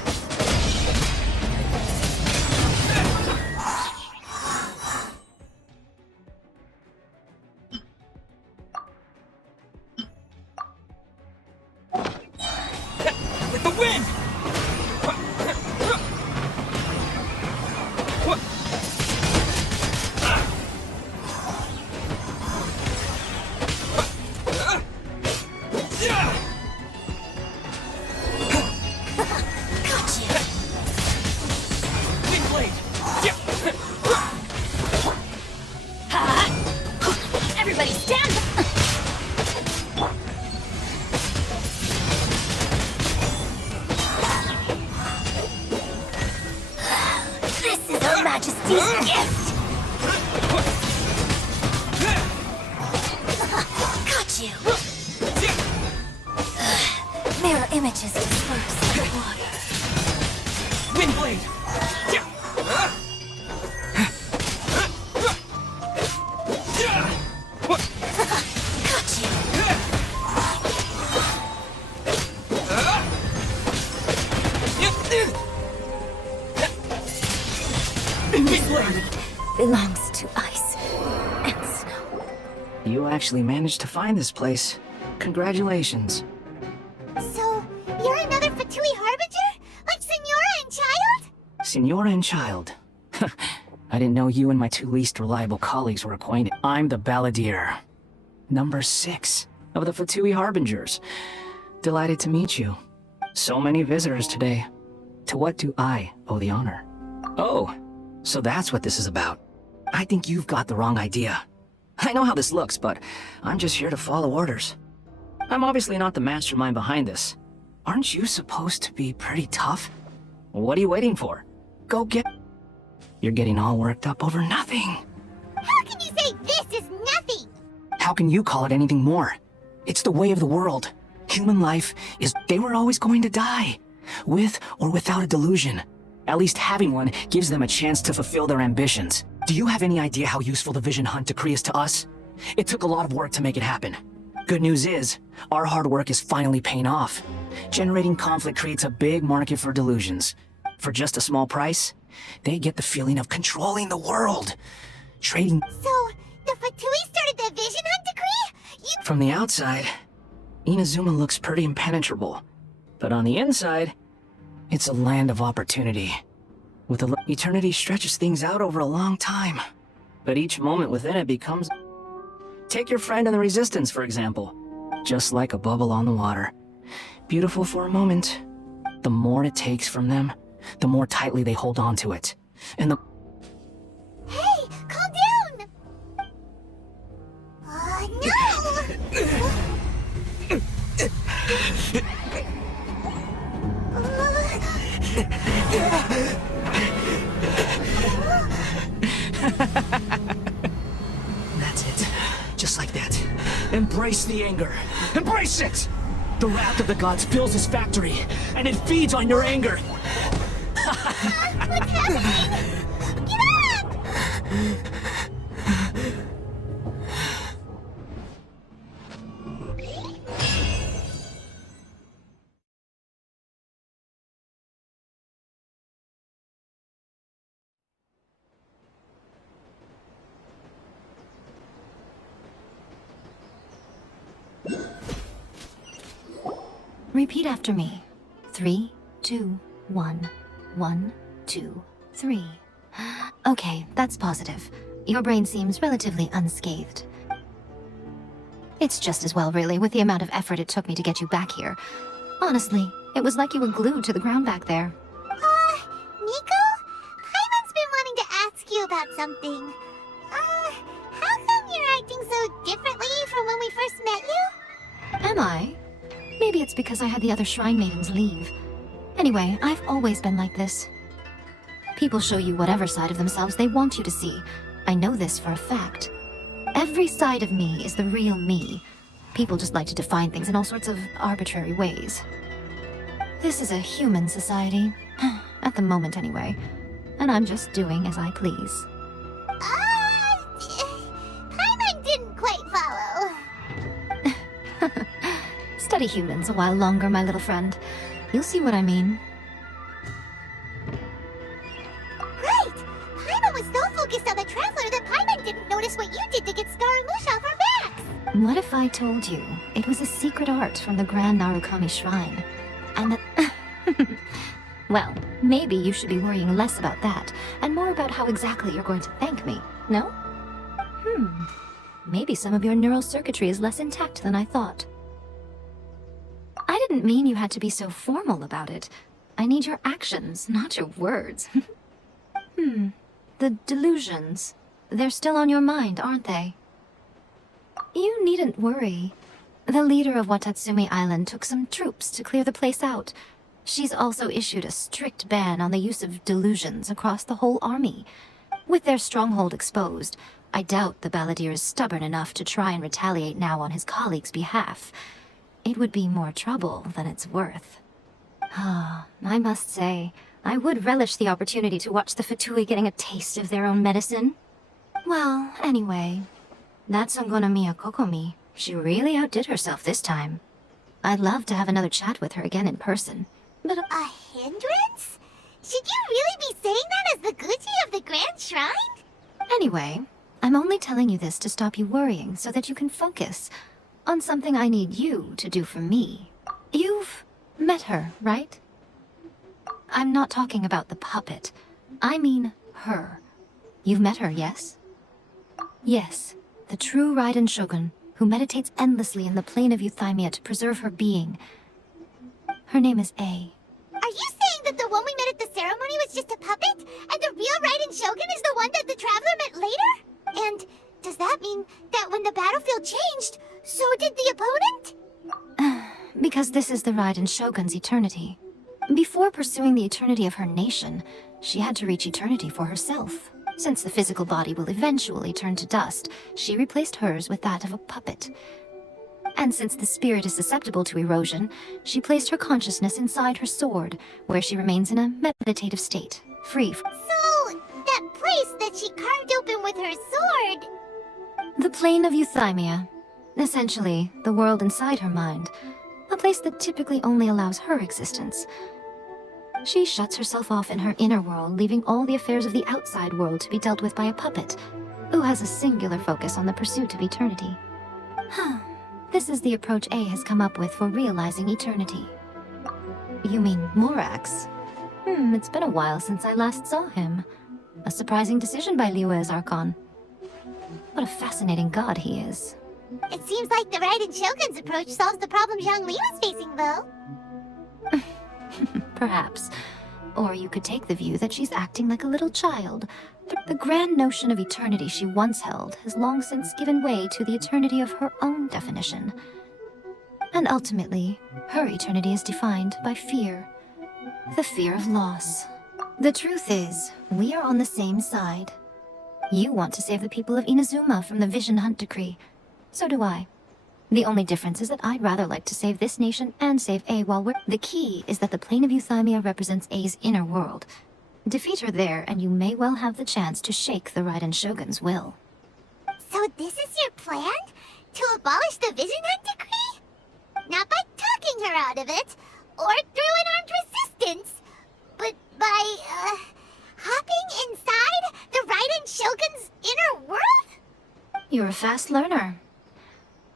With the wind! Everybody stand! This is Her Majesty's gift! Got you! Mirror images dispersed in the water. Windblade! Got you! This world belongs to ice and snow. You actually managed to find this place. Congratulations. So, you're another Fatui Harbinger? Like Senora and Child? Senora and Child. I didn't know you and my two least reliable colleagues were acquainted. I'm the Balladeer. Number 6 of the Fatui Harbingers. Delighted to meet you. So many visitors today. To what do I owe the honor? Oh, so that's what this is about. I think you've got the wrong idea. I know how this looks, but I'm just here to follow orders. I'm obviously not the mastermind behind this. Aren't you supposed to be pretty tough? What are you waiting for? Go get... You're getting all worked up over nothing. How can you say this is nothing? How can you call it anything more? It's the way of the world. Human life is... They were always going to die. With or without a delusion. At least having one gives them a chance to fulfill their ambitions. Do you have any idea how useful the Vision Hunt decree is to us? It took a lot of work to make it happen. Good news is, our hard work is finally paying off. Generating conflict creates a big market for delusions. For just a small price, they get the feeling of controlling the world. Trading... So, the Fatui started the Vision Hunt decree? From the outside, Inazuma looks pretty impenetrable. But on the inside, it's a land of opportunity. With eternity stretches things out over a long time. But each moment within it becomes... Take your friend in the Resistance, for example. Just like a bubble on the water. Beautiful for a moment. The more it takes from them, the more tightly they hold on to it. And the... Hey, calm down! That's it. Just like that. Embrace the anger. Embrace it! The wrath of the gods fills his factory, and it feeds on your anger. What's happening? Get up! Repeat after me. 3, 2, 1. 1, 2, 3. Okay, that's positive. Your brain seems relatively unscathed. It's just as well, really, with the amount of effort it took me to get you back here. Honestly, it was like you were glued to the ground back there. Nico? Paimon's been wanting to ask you about something. How come you're acting so differently from when we first met you? Am I? Maybe it's because I had the other Shrine Maidens leave. Anyway, I've always been like this. People show you whatever side of themselves they want you to see. I know this for a fact. Every side of me is the real me. People just like to define things in all sorts of arbitrary ways. This is a human society. At the moment, anyway. And I'm just doing as I please. Paimon didn't quite follow. Study humans a while longer, my little friend. You'll see what I mean. Right! Paimon was so focused on the Traveler that Paimon didn't notice what you did to get Scaramouche off our backs! What if I told you it was a secret art from the Grand Narukami Shrine? And that... Well, maybe you should be worrying less about that, and more about how exactly you're going to thank me, no? Maybe some of your neural circuitry is less intact than I thought. I didn't mean you had to be so formal about it. I need your actions, not your words. The delusions. They're still on your mind, aren't they? You needn't worry. The leader of Watatsumi Island took some troops to clear the place out. She's also issued a strict ban on the use of delusions across the whole army. With their stronghold exposed, I doubt the Balladeer is stubborn enough to try and retaliate now on his colleagues' behalf. It would be more trouble than it's worth. I must say, I would relish the opportunity to watch the Fatui getting a taste of their own medicine. Well, anyway, that's Ongonamiya Kokomi. She really outdid herself this time. I'd love to have another chat with her again in person, but... A hindrance? Should you really be saying that as the Gucci of the Grand Shrine? Anyway, I'm only telling you this to stop you worrying so that you can focus on something I need you to do for me. You've met her, right? I'm not talking about the puppet. I mean her. You've met her, yes? Yes, the true Raiden Shogun, who meditates endlessly in the plane of Euthymia to preserve her being. Her name is A. Are you saying that the one we met at the ceremony was just a puppet, and the real Raiden Shogun is the one that the Traveler met later? And does that mean that when the battlefield changed, so did the opponent? Because this is the Raiden Shogun's eternity. Before pursuing the eternity of her nation, she had to reach eternity for herself. Since the physical body will eventually turn to dust, she replaced hers with that of a puppet. And since the spirit is susceptible to erosion, she placed her consciousness inside her sword, where she remains in a meditative state, free from... So, that place that she carved open with her sword... The plane of Euthymia. Essentially, the world inside her mind. A place that typically only allows her existence. She shuts herself off in her inner world, leaving all the affairs of the outside world to be dealt with by a puppet, who has a singular focus on the pursuit of eternity. This is the approach A has come up with for realizing eternity. You mean Morax? It's been a while since I last saw him. A surprising decision by Liyue's Archon. What a fascinating god he is. It seems like the Raiden Shogun's approach solves the problem Zhongli was facing, though. Perhaps. Or you could take the view that she's acting like a little child. The grand notion of eternity she once held has long since given way to the eternity of her own definition. And ultimately, her eternity is defined by fear. The fear of loss. The truth is, we are on the same side. You want to save the people of Inazuma from the Vision Hunt decree. So do I. The only difference is that I'd rather like to save this nation and save A while we're— The key is that the plane of Euthymia represents A's inner world. Defeat her there, and you may well have the chance to shake the Raiden Shogun's will. So this is your plan? To abolish the Vision Hunt decree? Not by talking her out of it, or through an armed resistance, but by, hopping inside the Raiden Shogun's inner world? You're a fast learner.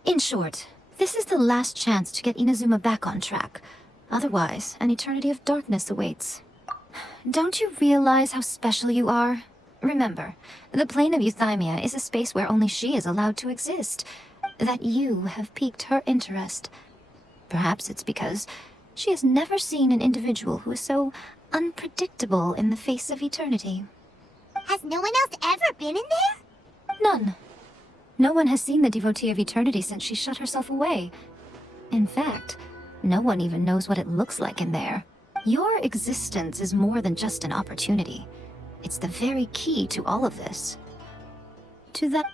In short, this is the last chance to get Inazuma back on track. Otherwise, an eternity of darkness awaits. Don't you realize how special you are? Remember, the plane of Euthymia is a space where only she is allowed to exist. That you have piqued her interest. Perhaps it's because she has never seen an individual who is so unpredictable in the face of eternity. Has no one else ever been in there? None. No one has seen the devotee of eternity since she shut herself away. In fact, no one even knows what it looks like in there. Your existence is more than just an opportunity. It's the very key to all of this. To that—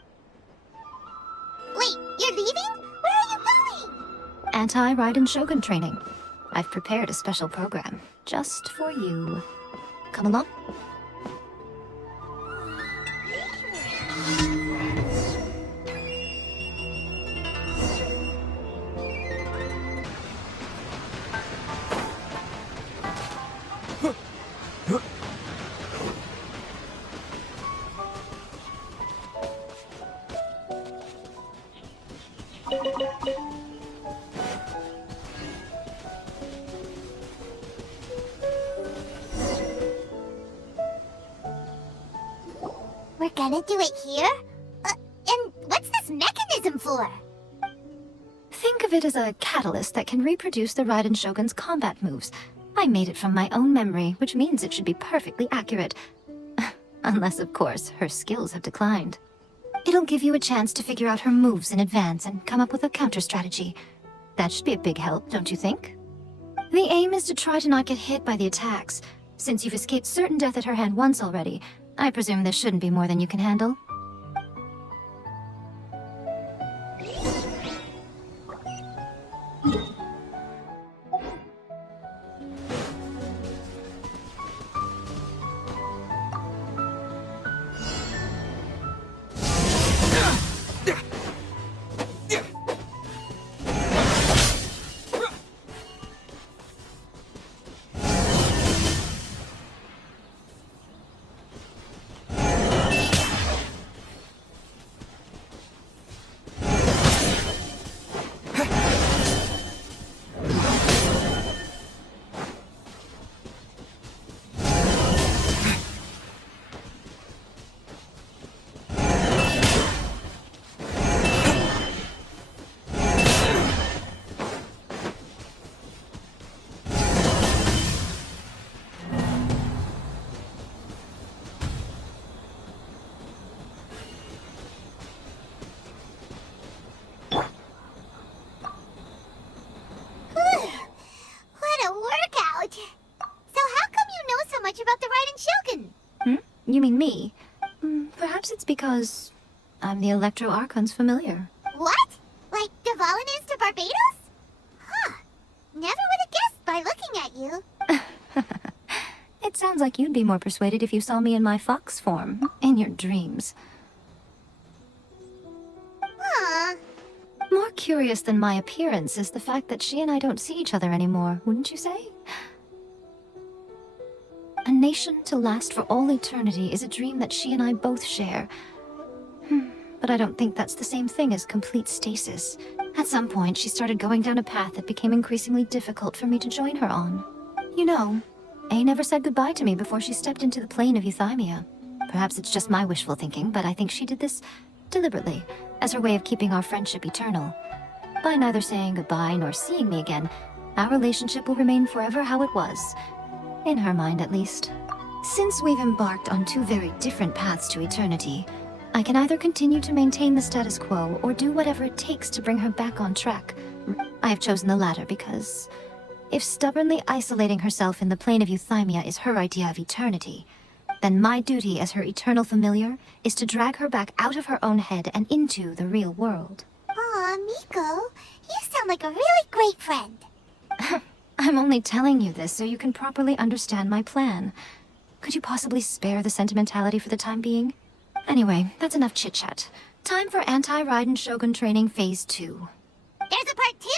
Wait, you're leaving? Where are you going? Anti-Raiden Shogun training. I've prepared a special program just for you. Come along. We're gonna do it here? And what's this mechanism for? Think of it as a catalyst that can reproduce the Raiden Shogun's combat moves. I made it from my own memory, which means it should be perfectly accurate. Unless, of course, her skills have declined. It'll give you a chance to figure out her moves in advance and come up with a counter-strategy. That should be a big help, don't you think? The aim is to try to not get hit by the attacks. Since you've escaped certain death at her hand once already, I presume this shouldn't be more than you can handle. You mean me? Perhaps it's because I'm the Electro Archon's familiar. What? Like Devalin is to Barbados? Huh. Never would have guessed by looking at you. It sounds like you'd be more persuaded if you saw me in my fox form, in your dreams. Huh. More curious than my appearance is the fact that she and I don't see each other anymore, wouldn't you say? A nation to last for all eternity is a dream that she and I both share. But I don't think that's the same thing as complete stasis. At some point, she started going down a path that became increasingly difficult for me to join her on. You know, A never said goodbye to me before she stepped into the plane of Euthymia. Perhaps it's just my wishful thinking, but I think she did this deliberately, as her way of keeping our friendship eternal. By neither saying goodbye nor seeing me again, our relationship will remain forever how it was. In her mind, at least. Since we've embarked on two very different paths to eternity, I can either continue to maintain the status quo or do whatever it takes to bring her back on track. I have chosen the latter because if stubbornly isolating herself in the plane of Euthymia is her idea of eternity, then my duty as her eternal familiar is to drag her back out of her own head and into the real world. Aw, Aw, Miko, you sound like a really great friend. I'm only telling you this so you can properly understand my plan. Could you possibly spare the sentimentality for the time being? Anyway, that's enough chit-chat. Time for Anti-Raiden Shogun Training Phase 2. There's a part 2?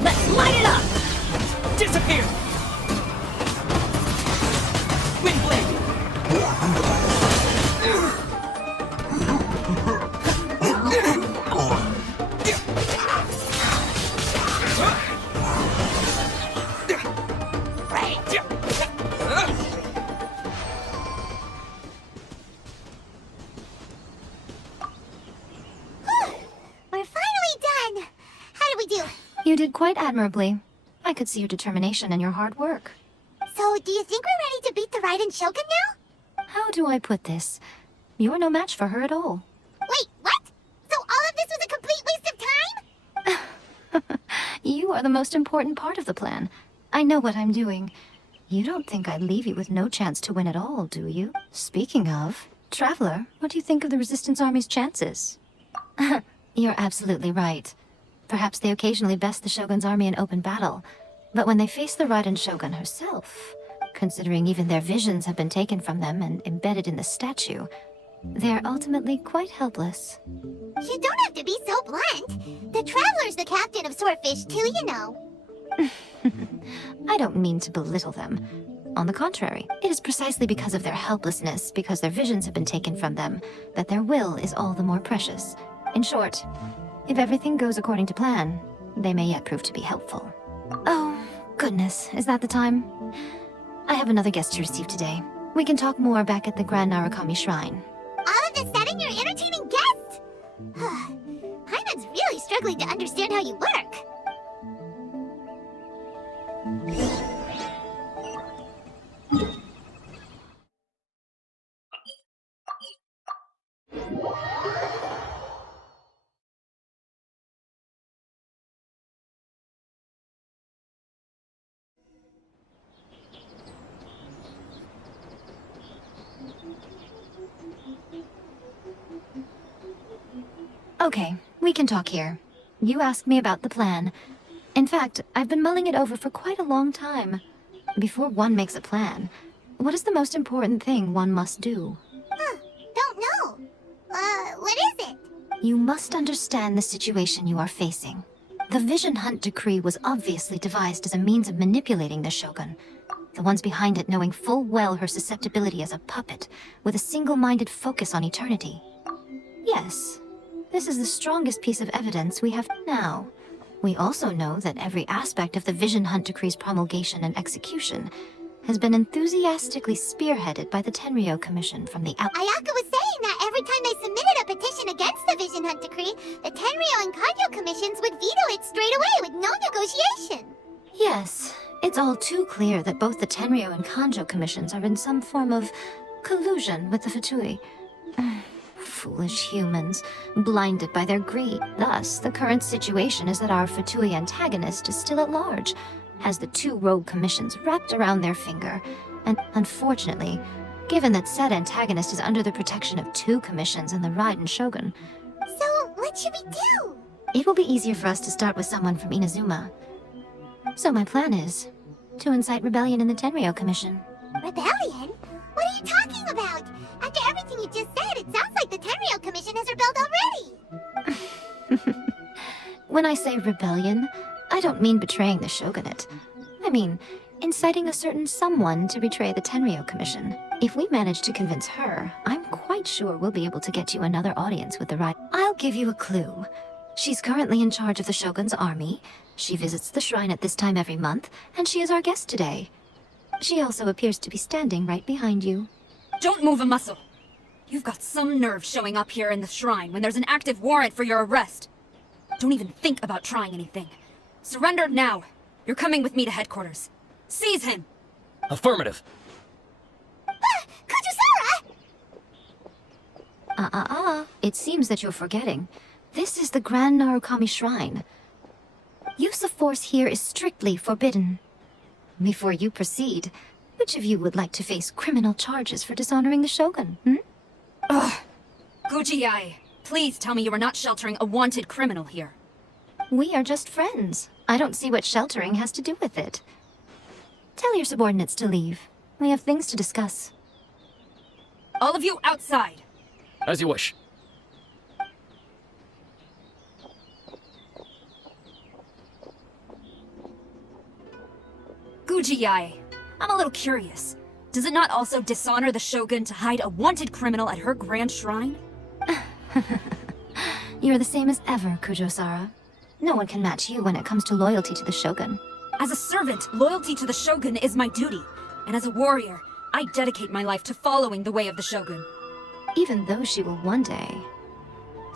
Let's light it up! Disappear! Windblade! We're finally done. How did we do? You did quite admirably. I could see your determination and your hard work. So, do you think we're ready to beat the Raiden Shogun now? How do I put this? You are no match for her at all. Wait, what? So all of this was a complete waste of time? You are the most important part of the plan. I know what I'm doing. You don't think I'd leave you with no chance to win at all, do you? Speaking of, Traveler, what do you think of the Resistance Army's chances? You're absolutely right. Perhaps they occasionally best the Shogun's army in open battle, but when they face the Raiden Shogun herself, considering even their visions have been taken from them and embedded in the statue, they're ultimately quite helpless. You don't have to be so blunt. The Traveler's the captain of Swordfish too, you know. I don't mean to belittle them. On the contrary, it is precisely because of their helplessness, because their visions have been taken from them, that their will is all the more precious. In short, if everything goes according to plan, they may yet prove to be helpful. Oh, goodness, is that the time? I have another guest to receive today. We can talk more back at the Grand Narukami Shrine. All of a sudden, you're entertaining guests? Paimon's really struggling to understand how you work. Okay, we can talk here. You asked me about the plan. In fact, I've been mulling it over for quite a long time. Before one makes a plan, what is the most important thing one must do? Don't know. What is it? You must understand the situation you are facing. The Vision Hunt Decree was obviously devised as a means of manipulating the Shogun. The ones behind it knowing full well her susceptibility as a puppet, with a single-minded focus on eternity. Yes, this is the strongest piece of evidence we have now. We also know that every aspect of the Vision Hunt Decree's promulgation and execution has been enthusiastically spearheaded by the Tenryou Commission from the out- Ayaka was saying that every time they submitted a petition against the Vision Hunt Decree, the Tenryou and Kanjo commissions would veto it straight away with no negotiation. Yes, it's all too clear that both the Tenryou and Kanjo commissions are in some form of collusion with the Fatui. Foolish humans, blinded by their greed. Thus, the current situation is that our Fatui antagonist is still at large, has the two rogue commissions wrapped around their finger, and unfortunately, given that said antagonist is under the protection of two commissions and the Raiden Shogun. So, what should we do? It will be easier for us to start with someone from Inazuma. So my plan is to incite rebellion in the Tenryou Commission. Rebellion? What are you talking about? After everything you just said, it sounds like the Tenryou Commission has rebelled already. When I say rebellion, I don't mean betraying the shogunate. I mean inciting a certain someone to betray the Tenryou Commission. If we manage to convince her, I'm quite sure we'll be able to get you another audience with the right. I'll give you a clue. She's currently in charge of the Shogun's army. She visits the shrine at this time every month, and she is our guest today. She also appears to be standing right behind you. Don't move a muscle! You've got some nerve showing up here in the shrine when there's an active warrant for your arrest. Don't even think about trying anything. Surrender now. You're coming with me to headquarters. Seize him! Affirmative. Kujusara! It seems that you're forgetting. This is the Grand Narukami Shrine. Use of force here is strictly forbidden. Before you proceed, which of you would like to face criminal charges for dishonoring the Shogun, Ugh! Guji-ai, please tell me you are not sheltering a wanted criminal here. We are just friends. I don't see what sheltering has to do with it. Tell your subordinates to leave. We have things to discuss. All of you outside! As you wish. Guji-ai, I'm a little curious. Does it not also dishonor the Shogun to hide a wanted criminal at her grand shrine? You're the same as ever, Kujo-sara. No one can match you when it comes to loyalty to the Shogun. As a servant, loyalty to the Shogun is my duty. And as a warrior, I dedicate my life to following the way of the Shogun. Even though she will one day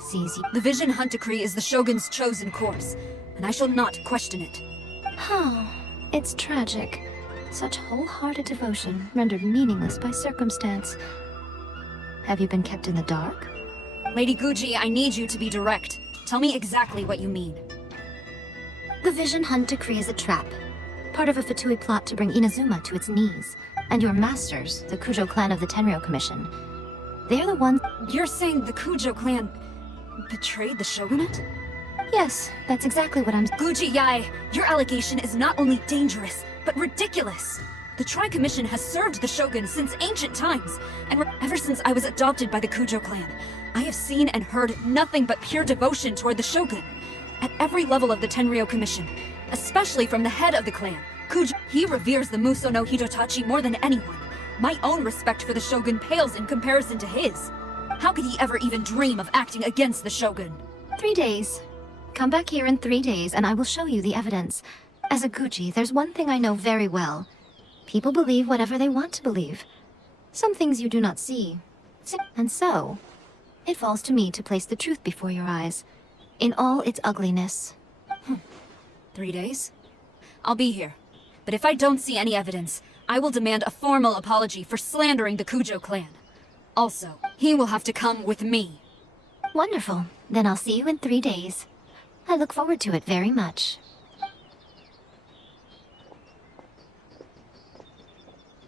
seize you. The Vision Hunt Decree is the Shogun's chosen course, and I shall not question it. It's tragic. Such wholehearted devotion rendered meaningless by circumstance. Have you been kept in the dark? Lady Guji, I need you to be direct. Tell me exactly what you mean. The Vision Hunt Decree is a trap. Part of a Fatui plot to bring Inazuma to its knees. And your masters, the Kujo clan of the Tenryo Commission. They're the ones— You're saying the Kujo clan betrayed the Shogunate? Yes, that's exactly what I'm— Guji-ai, your allegation is not only dangerous, but ridiculous. The Tri-Commission has served the Shogun since ancient times, and ever since I was adopted by the Kujo clan, I have seen and heard nothing but pure devotion toward the Shogun. At every level of the Tenryo Commission, especially from the head of the clan, Kujo, he reveres the Muso no Hidotachi more than anyone. My own respect for the Shogun pales in comparison to his. How could he ever even dream of acting against the Shogun? 3 days. Come back here in 3 days and I will show you the evidence. As a Guji, there's one thing I know very well. People believe whatever they want to believe. Some things you do not see. And so, it falls to me to place the truth before your eyes, in all its ugliness. 3 days? I'll be here. But if I don't see any evidence, I will demand a formal apology for slandering the Kujo clan. Also, he will have to come with me. Wonderful. Then I'll see you in 3 days. I look forward to it very much.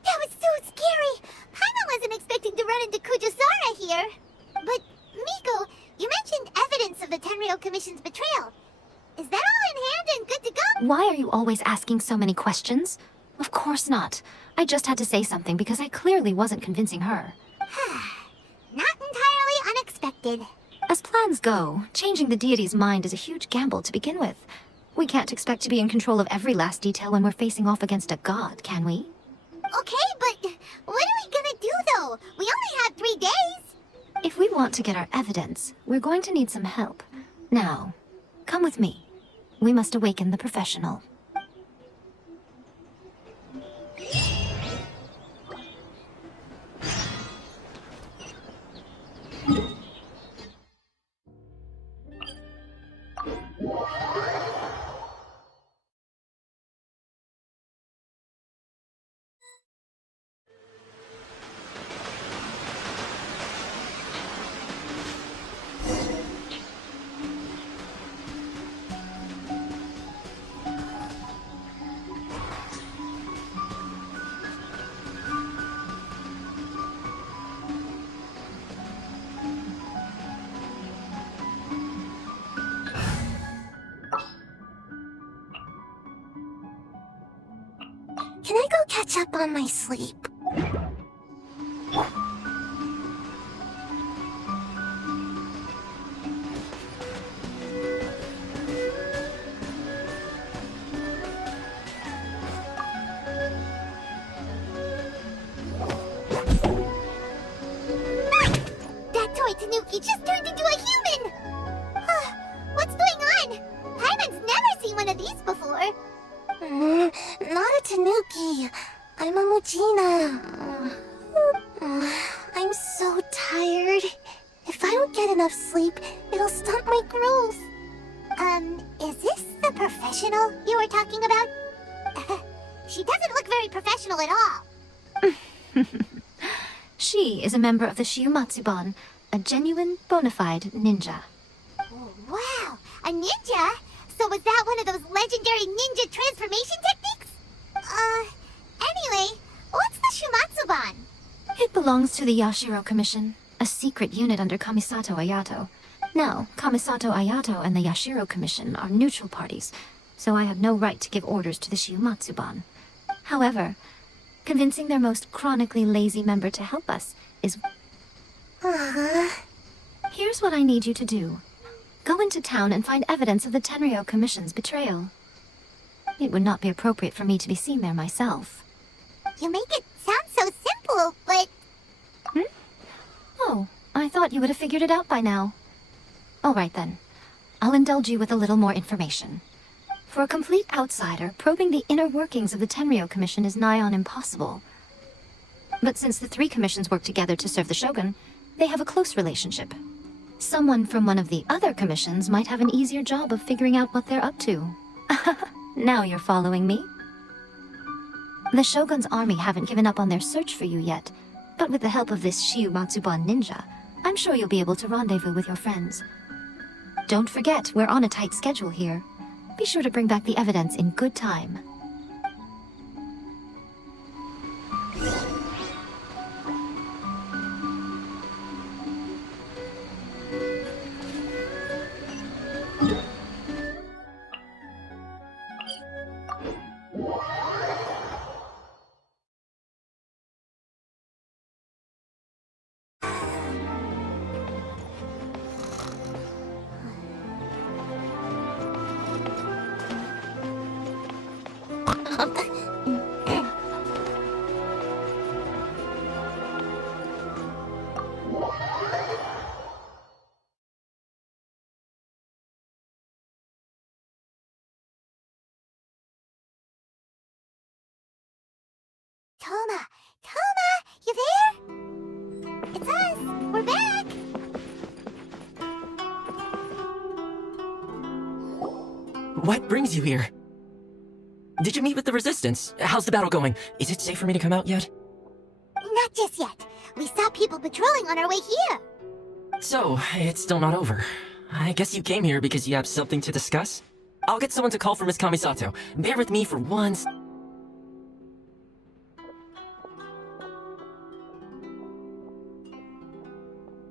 That was so scary! Paimon wasn't expecting to run into Kujusara here. But, Miko, you mentioned evidence of the Tenryo Commission's betrayal. Is that all in hand and good to go? Why are you always asking so many questions? Of course not. I just had to say something because I clearly wasn't convincing her. Not entirely unexpected. As plans go, changing the deity's mind is a huge gamble to begin with. We can't expect to be in control of every last detail when we're facing off against a god, can we? Okay, but what are we gonna do though? We only have 3 days! If we want to get our evidence, we're going to need some help. Now, come with me. We must awaken the professional. Can I go catch up on my sleep? That toy Tanuki just turned into a human! What's going on? Paimon's never seen one of these before. Not a Tanuki. I'm a this the professional you were talking about? She doesn't look very professional at all. She is a member of the Shiumatsuban, a genuine, bona fide ninja. Oh, wow, a ninja? So was that one of those legendary ninja transformation techniques? Anyway, what's the Shumatsuban? It belongs to the Yashiro Commission, a secret unit under Kamisato Ayato. Now, Kamisato Ayato and the Yashiro Commission are neutral parties, so I have no right to give orders to the Shiumatsuban. However, convincing their most chronically lazy member to help us is... Here's what I need you to do. Go into town and find evidence of the Tenryo Commission's betrayal. It would not be appropriate for me to be seen there myself. You make it sound so simple, but... Oh, I thought you would have figured it out by now. All right then. I'll indulge you with a little more information. For a complete outsider, probing the inner workings of the Tenryo Commission is nigh on impossible. But since the three commissions work together to serve the Shogun, they have a close relationship. Someone from one of the other commissions might have an easier job of figuring out what they're up to. Now you're following me? The Shogun's army haven't given up on their search for you yet, but with the help of this Shiumatsuban ninja, I'm sure you'll be able to rendezvous with your friends. Don't forget, we're on a tight schedule here. Be sure to bring back the evidence in good time. Toma, you there? It's us, we're back! What brings you here? Did you meet with the Resistance? How's the battle going? Is it safe for me to come out yet? Not just yet. We saw people patrolling on our way here. So, it's still not over. I guess you came here because you have something to discuss? I'll get someone to call for Miss Kamisato. Bear with me for once.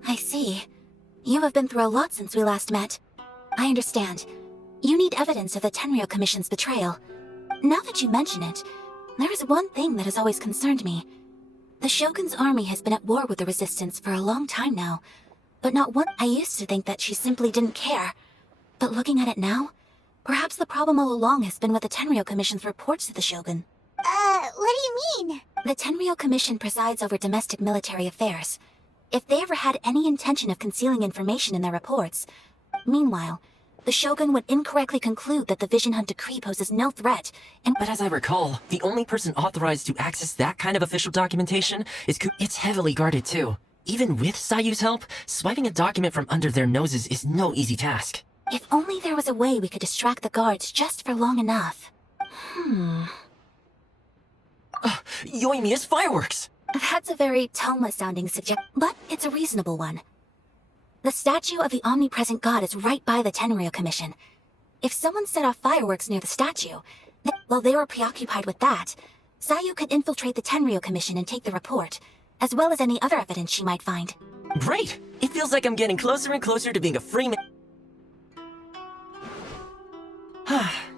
I see. You have been through a lot since we last met. I understand. You need evidence of the Tenryo Commission's betrayal. Now that you mention it, there is one thing that has always concerned me. The Shogun's army has been at war with the Resistance for a long time now, but not one— I used to think that she simply didn't care. But looking at it now, perhaps the problem all along has been with the Tenryo Commission's reports to the Shogun. What do you mean? The Tenryo Commission presides over domestic military affairs. If they ever had any intention of concealing information in their reports, meanwhile, the Shogun would incorrectly conclude that the Vision Hunt Decree poses no threat, and— But as I recall, the only person authorized to access that kind of official documentation is It's heavily guarded too. Even with Sayu's help, swiping a document from under their noses is no easy task. If only there was a way we could distract the guards just for long enough. Yoimiya's fireworks! That's a very Toma-sounding suggestion, but it's a reasonable one. The statue of the omnipresent god is right by the Tenryo Commission. If someone set off fireworks near the statue, while they were preoccupied with that, Sayu could infiltrate the Tenryo Commission and take the report, as well as any other evidence she might find. Great! It feels like I'm getting closer and closer to being a free man.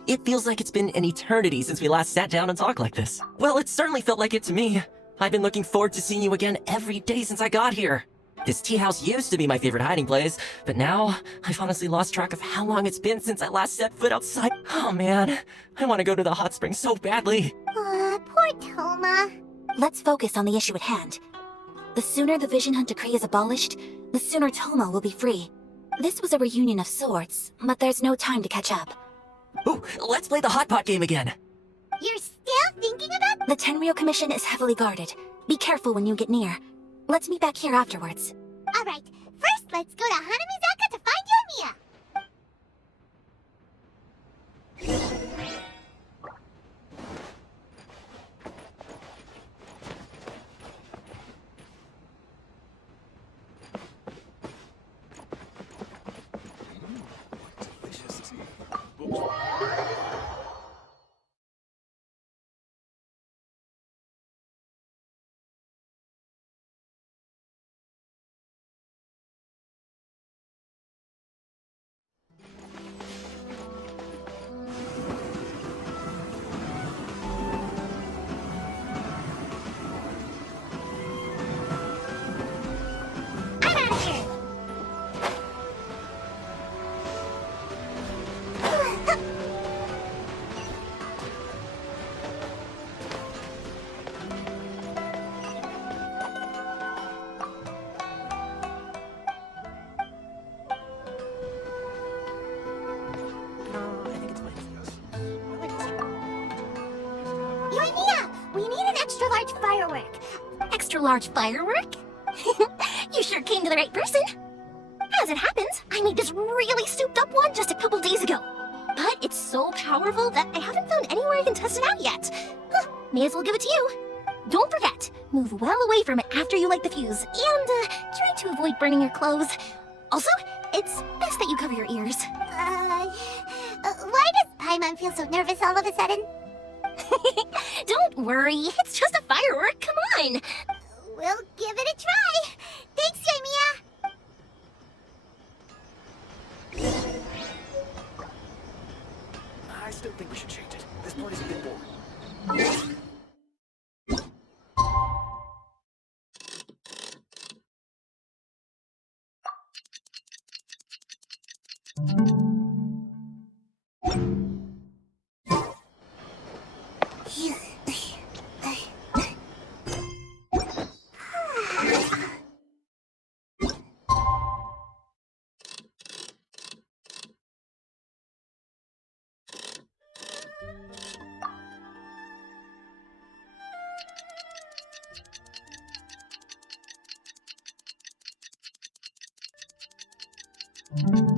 It feels like it's been an eternity since we last sat down and talked like this. Well, it certainly felt like it to me. I've been looking forward to seeing you again every day since I got here. This tea house used to be my favorite hiding place, but now I've honestly lost track of how long it's been since I last set foot outside. Oh man, I want to go to the hot spring so badly. Poor Toma. Let's focus on the issue at hand. The sooner the Vision Hunt Decree is abolished, the sooner Toma will be free. This was a reunion of sorts, but there's no time to catch up. Ooh, let's play the hot pot game again. You're still thinking about— The Tenryo Commission is heavily guarded. Be careful when you get near. Let's meet back here afterwards. Alright, first let's go to Hanamizaka to find Yoimiya. extra-large firework. Extra-large firework? You sure came to the right person. As it happens, I made this really souped-up one just a couple days ago. But it's so powerful that I haven't found anywhere I can test it out yet. Huh, may as well give it to you. Don't forget, move well away from it after you light the fuse, and try to avoid burning your clothes. Also, it's best that you cover your ears. Why does Paimon feel so nervous all of a sudden? Don't worry, it's just a firework, come on! We'll give it a try. Thanks, Yoimiya. I still think we should change it. This part is a bit boring. Mm-hmm.